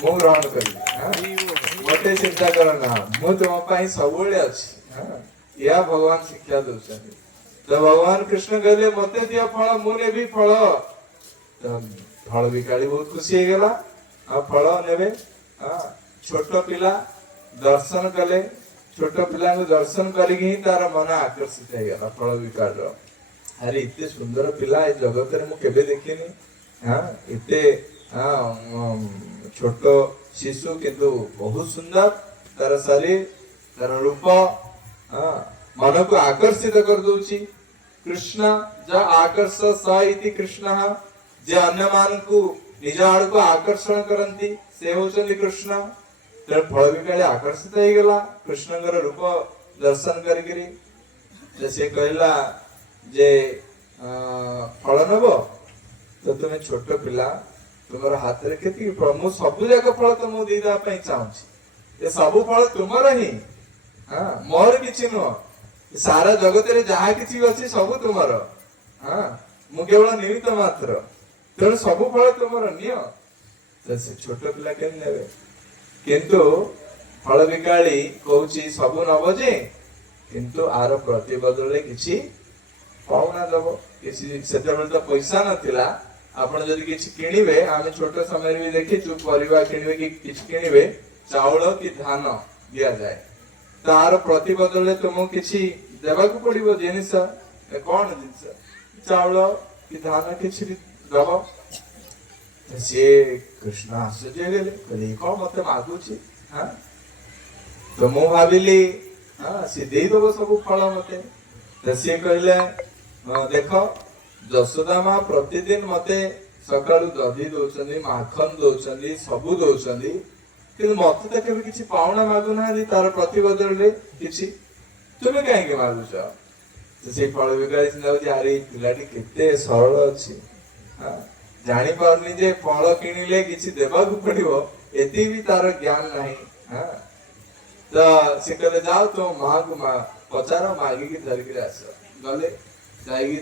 मु ग्रहण करी हां मते चिंता करना मु तुम पई सबले अछि हां या भगवान शिक्षा दोचनी तो भगवान कृष्ण कहले मते दिया फल मु ने भी फल तो फल बिकाली बहुत खुशी हे गेला आ फल नेबे हां छोट पिला दर्शन कले छोट पिला को दर्शन करिकी ही तार मन आकर्षित हो गला फल विकार अरे इतने सुंदर पिला ए जगत रे मु केबे देखिनी हां इते हां छोट शिशु किंतु बहुत सुंदर तार शरीर तार रूप हां मन को आकर्षित कर दोची कृष्ण ज आकर्ष स इति कृष्ण जे अन्य मान को निज आड़ को आकर्षण करंती से होचंदी कृष्ण तर फल बिकाली आकर्षित हो गला कृष्णकर रूप दर्शन करी जैसे कहला जे फल नब तो तुम्हें छोट पिला तुमर हाथ रे केती फल मु सब जाक फल तुम देदा पई चाहूची ए सब फल तुमर ही हां मोर किछि न सारा जगत रे जहा किछि अछि सब तुमर हां मु केवल निमित्त मात्र तेणु सब फल तुमर नियो जैसे छोट पिला के नेबे किंतु फल बिकाली कहूची सब नब जे किंतु आर प्रतिबदले किछि पाउना दबो किछि सेतेबेल तो पैसा नथिला आपण जदि किछि किनिबे आमे छोट समय रे भी देखि जो परिवार किनिबे कि किछि किनिबे चाउल कि धान दिया जाए तार प्रतिबदले तुम किछि देबा को पड़िबो जिनिस कोन जिनिस चाउल कि धान किछि दबो से कृष्ण आश्चर्य गेले कहले कौन मते मागुची हां तो मु भाबिली हां से देई दबो सब फल मते तो से कहले देखो जसोदा मां प्रतिदिन मते सकाळु दधी दोचंदी माखन दोचंदी सब दोचंदी किंतु मते त केबे किछि पावना मागु ना दी तार प्रतिबदल रे किछि तुमे काहे के मागुछ तो से फल बिकाली चिंता होती अरे पिलाटी केते सरल अछि हां जानी पारनी जे फल किनिले किछि देबा को पड़िबो एती भी तार ज्ञान नाही हां तो से कहले जाओ तो मां को पचारो मागी की धर के आस गले जाई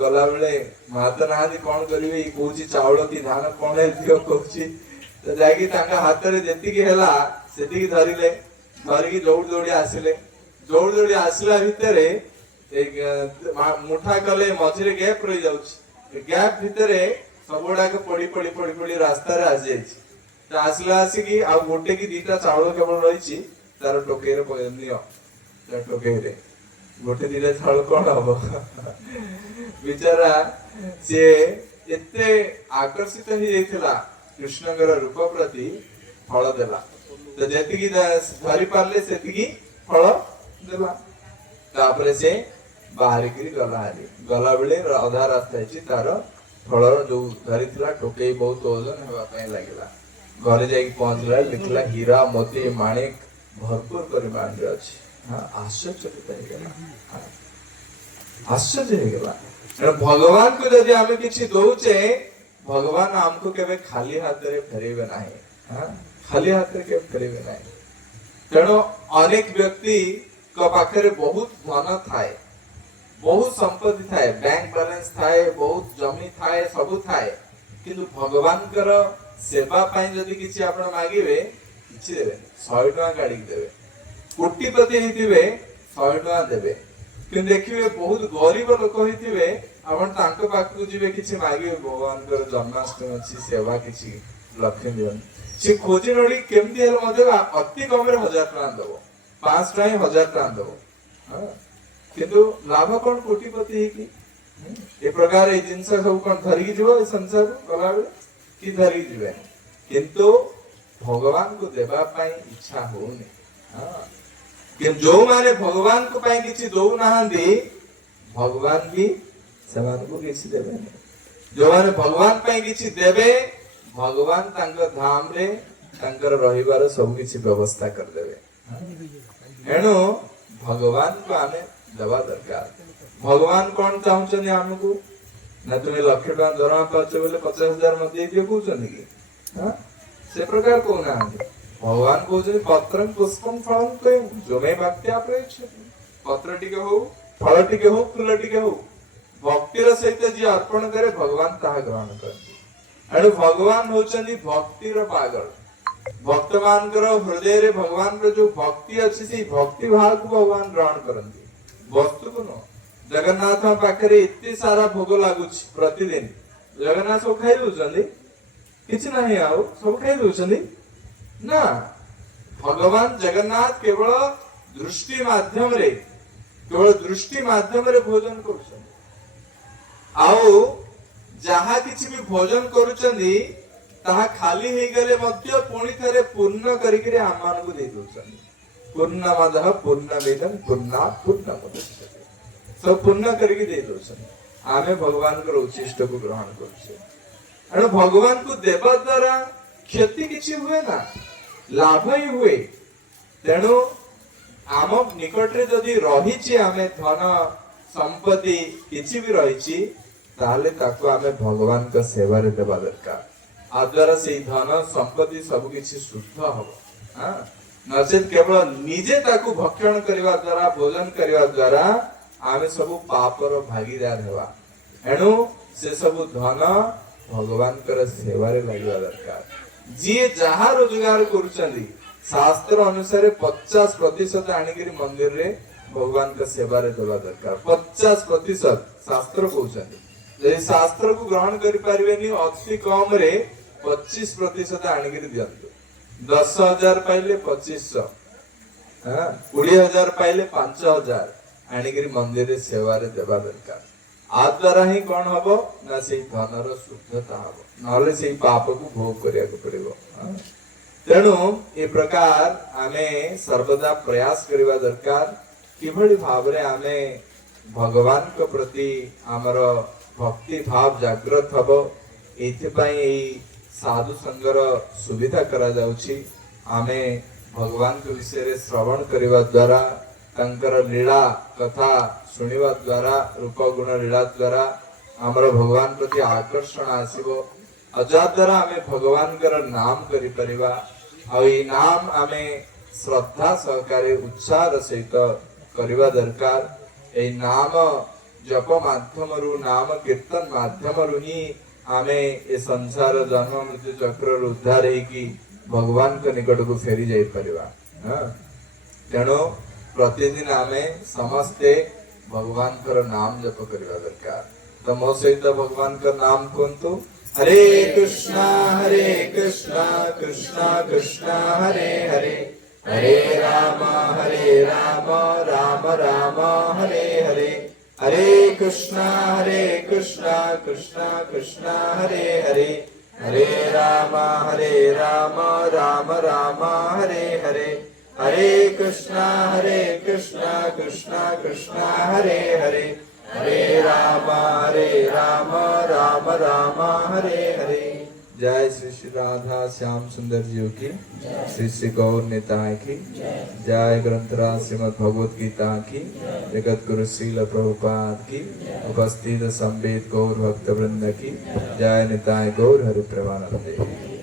गला बेले मां तो नादी कोन करिवे ई कोची चावल की धान कोन हे दियो कोची तो जाई तांका हाथ रे जेती की हैला सेती की धरिले धरि की दौड़ दौड़ी आसिले दौड़ दौड़ी आसिला भितरे मुठा कले मझे गैप रही जाउछि गैप भितरे सब गुड़ाक पड़ी पड़ी पड़ी पड़ी रास्ता रे आसी जाइछि तो आसला आसिकी आ गोटे की दीटा चाउल केवल रही तार टोकई रे नियो टोकई रे गोटे दीटा चाउल कौन हम बिचारा सी एते आकर्षित हो जाइथिला कृष्णकर रूप प्रति फल देला तो जेतिकी धरी पारले सेतिकी फल देला तापरे से बाहरी करी गला बेले अधा रास्ता है तार फल जो धरी टोकई बहुत ओजन होगा लगे घरे जाई पहुंचला लिखला हीरा मोती माणिक भरपूर परिमाण रे अछि आश्चर्यचकित हो आश्चर्य हो गला भगवान को यदि आमे किछि दउचे भगवान हमको केबे खाली हाथ रे फेरेबे नाही खाली हाथ रे के फेरेबे नाही तेणु अनेक व्यक्ति को पाखरे बहुत धन थाए बहुत संपत्ति थाए बैंक बैलेंस थाए बहुत जमी थाए सब थाए किंतु भगवान कर सेवा पाई जदि किछि आपण मागिबे किछि देबे 100 टका गाड़ी देबे कोटिपति हेतिबे 100 टका देबे किंतु देखिबे बहुत गरीब लोक हेतिबे आपण तांको पाखु जिबे किछि मागिबे भगवान कर जन्माष्टमी अछि सेवा किछि लक्ष्य दियन से खोजी नडी केमति हेल मधे अति कम रे 1000 टका देबो 5 टका 1000 टका देबो किंतु लाभ कोन कोटिपति हे की ए प्रकार ए जिंस सब कोन धरि की जीवो संसार गला बेले कि धरि जीवे किंतु भगवान को देबा पाई इच्छा होनी कि जो माने भगवान को पाई किछि दो नहांदी भगवान भी समान को किछि देबे जो माने भगवान पाई किछि देबे भगवान तांग धाम रे तांकर रहिबार सब किछि व्यवस्था कर देबे एणु भगवान को आमे दवा दरकार भगवान कौन चाहते हमको ना तुम्हें लक्ष्य टका दरमा पाच बोले 50,000 मत दियो कहउछन की से प्रकार को ना भगवान कहउछन पत्रं पुष्पं फलं के जो मैं भक्ति अपेक्ष पत्र टिके हो फल टिके हो फूल टिके हो भक्तिर सहित जे अर्पण करे भगवान ताहा ग्रहण करते एणु भगवान होचनी भक्तिर पागल भक्त मानकर हृदय रे भगवान रो जो भक्ति अछि से भक्ति भाव को भगवान ग्रहण करंती वस्तु को न जगन्नाथ पाखरे इतने सारा भोग लागुच प्रतिदिन जगन्नाथ सब खाई दउछंदी किछ नाही आउ सब खाई दउछंदी ना भगवान जगन्नाथ केवल दृष्टि माध्यम रे भोजन करूछन आउ जहा किछि भी भोजन करूछंदी ताहा खाली हे गले मध्य पुणी थरे पूर्ण करिक रे आमान को दे दउछंदी पूर्णमदः पूर्णमिदं पूर्णात् पूर्णमुदच्यते सब पूर्ण करके दे दउछन आमे भगवान को उचिष्ट को ग्रहण करछे एणु भगवान को देवा द्वारा क्षति किछि हुए ना लाभ ही हुए तेणु आम निकट रे जदि रहिछि आमे धन संपत्ति किछि भी रहिछि ताले ताको आमे भगवान का सेवा रे देवा दरकार आ द्वारा से धन संपत्ति सब किछि शुद्ध हो हां नचेत केवल निजे ताकू भक्षण करवा द्वारा भोजन करवा द्वारा आमे सब पापर भागीदार हेवा एणु से सब धन भगवान कर सेवा रे लागवा दरकार जे जहा रोजगार करूचंदी शास्त्र अनुसार 50% आनिकरी मंदिर रे भगवान का सेवा रे देवा दरकार 50% शास्त्र कहउचंदी जे शास्त्र को ग्रहण करि पारिबेनी अति कम रे 25% आनिकरी दियंतु 10,000 पाइले 2500 20,000 पाइले 5,000 आनिकरी मंदिर रे सेवा रे देवा दरकार आ द्वारा ही कौन हबो ना से धनर शुद्धता हबो नले से पाप को भोग करिया को पड़िबो तेणु ए प्रकार आमे सर्वदा प्रयास करिवा दरकार किभଳି भावरे आमे भगवान को प्रति हमर भक्ति भाव जागृत हबो एथि पई साधु संगर सुविधा करा जाउछि आमे भगवान के विषय रे श्रवण करिवा द्वारा तंकर लीला कथा सुनिवा द्वारा रूप गुण लीला द्वारा हमर भगवान प्रति आकर्षण आसीबो अजा द्वारा आमे भगवान कर नाम करि परिबा आ ई नाम आमे श्रद्धा सहकारे उत्साह सहित करिवा दरकार ए नाम जप माध्यमरु नाम कीर्तन माध्यमरु ही आमे ए संसार जन्म मृत्यु चक्र उद्धार हेकी भगवान के निकट को फेरी जाई परिबा तेणु प्रतिदिन आमे समस्ते भगवानकर नाम जप करवा दरकार। तमो सहित भगवानकर नाम कुंतु हरे कृष्णा कृष्णा कृष्णा हरे हरे, हरे राम राम राम हरे हरे, हरे कृष्णा कृष्णा कृष्णा हरे हरे, हरे राम राम राम हरे हरे, हरे कृष्णा कृष्णा कृष्णा हरे हरे, हरे राम राम राम हरे हरे। जय श्री श्री राधा श्याम सुंदर जी की, श्री श्री गौर निताय की जय, ग्रंथराज श्रीमद् भगवत गीता की, जगत गुरु श्रील प्रभुपाद की, उपस्थित संवेद गौर भक्त वृंद की जय, निताय गौर हरि प्रेमानंदे।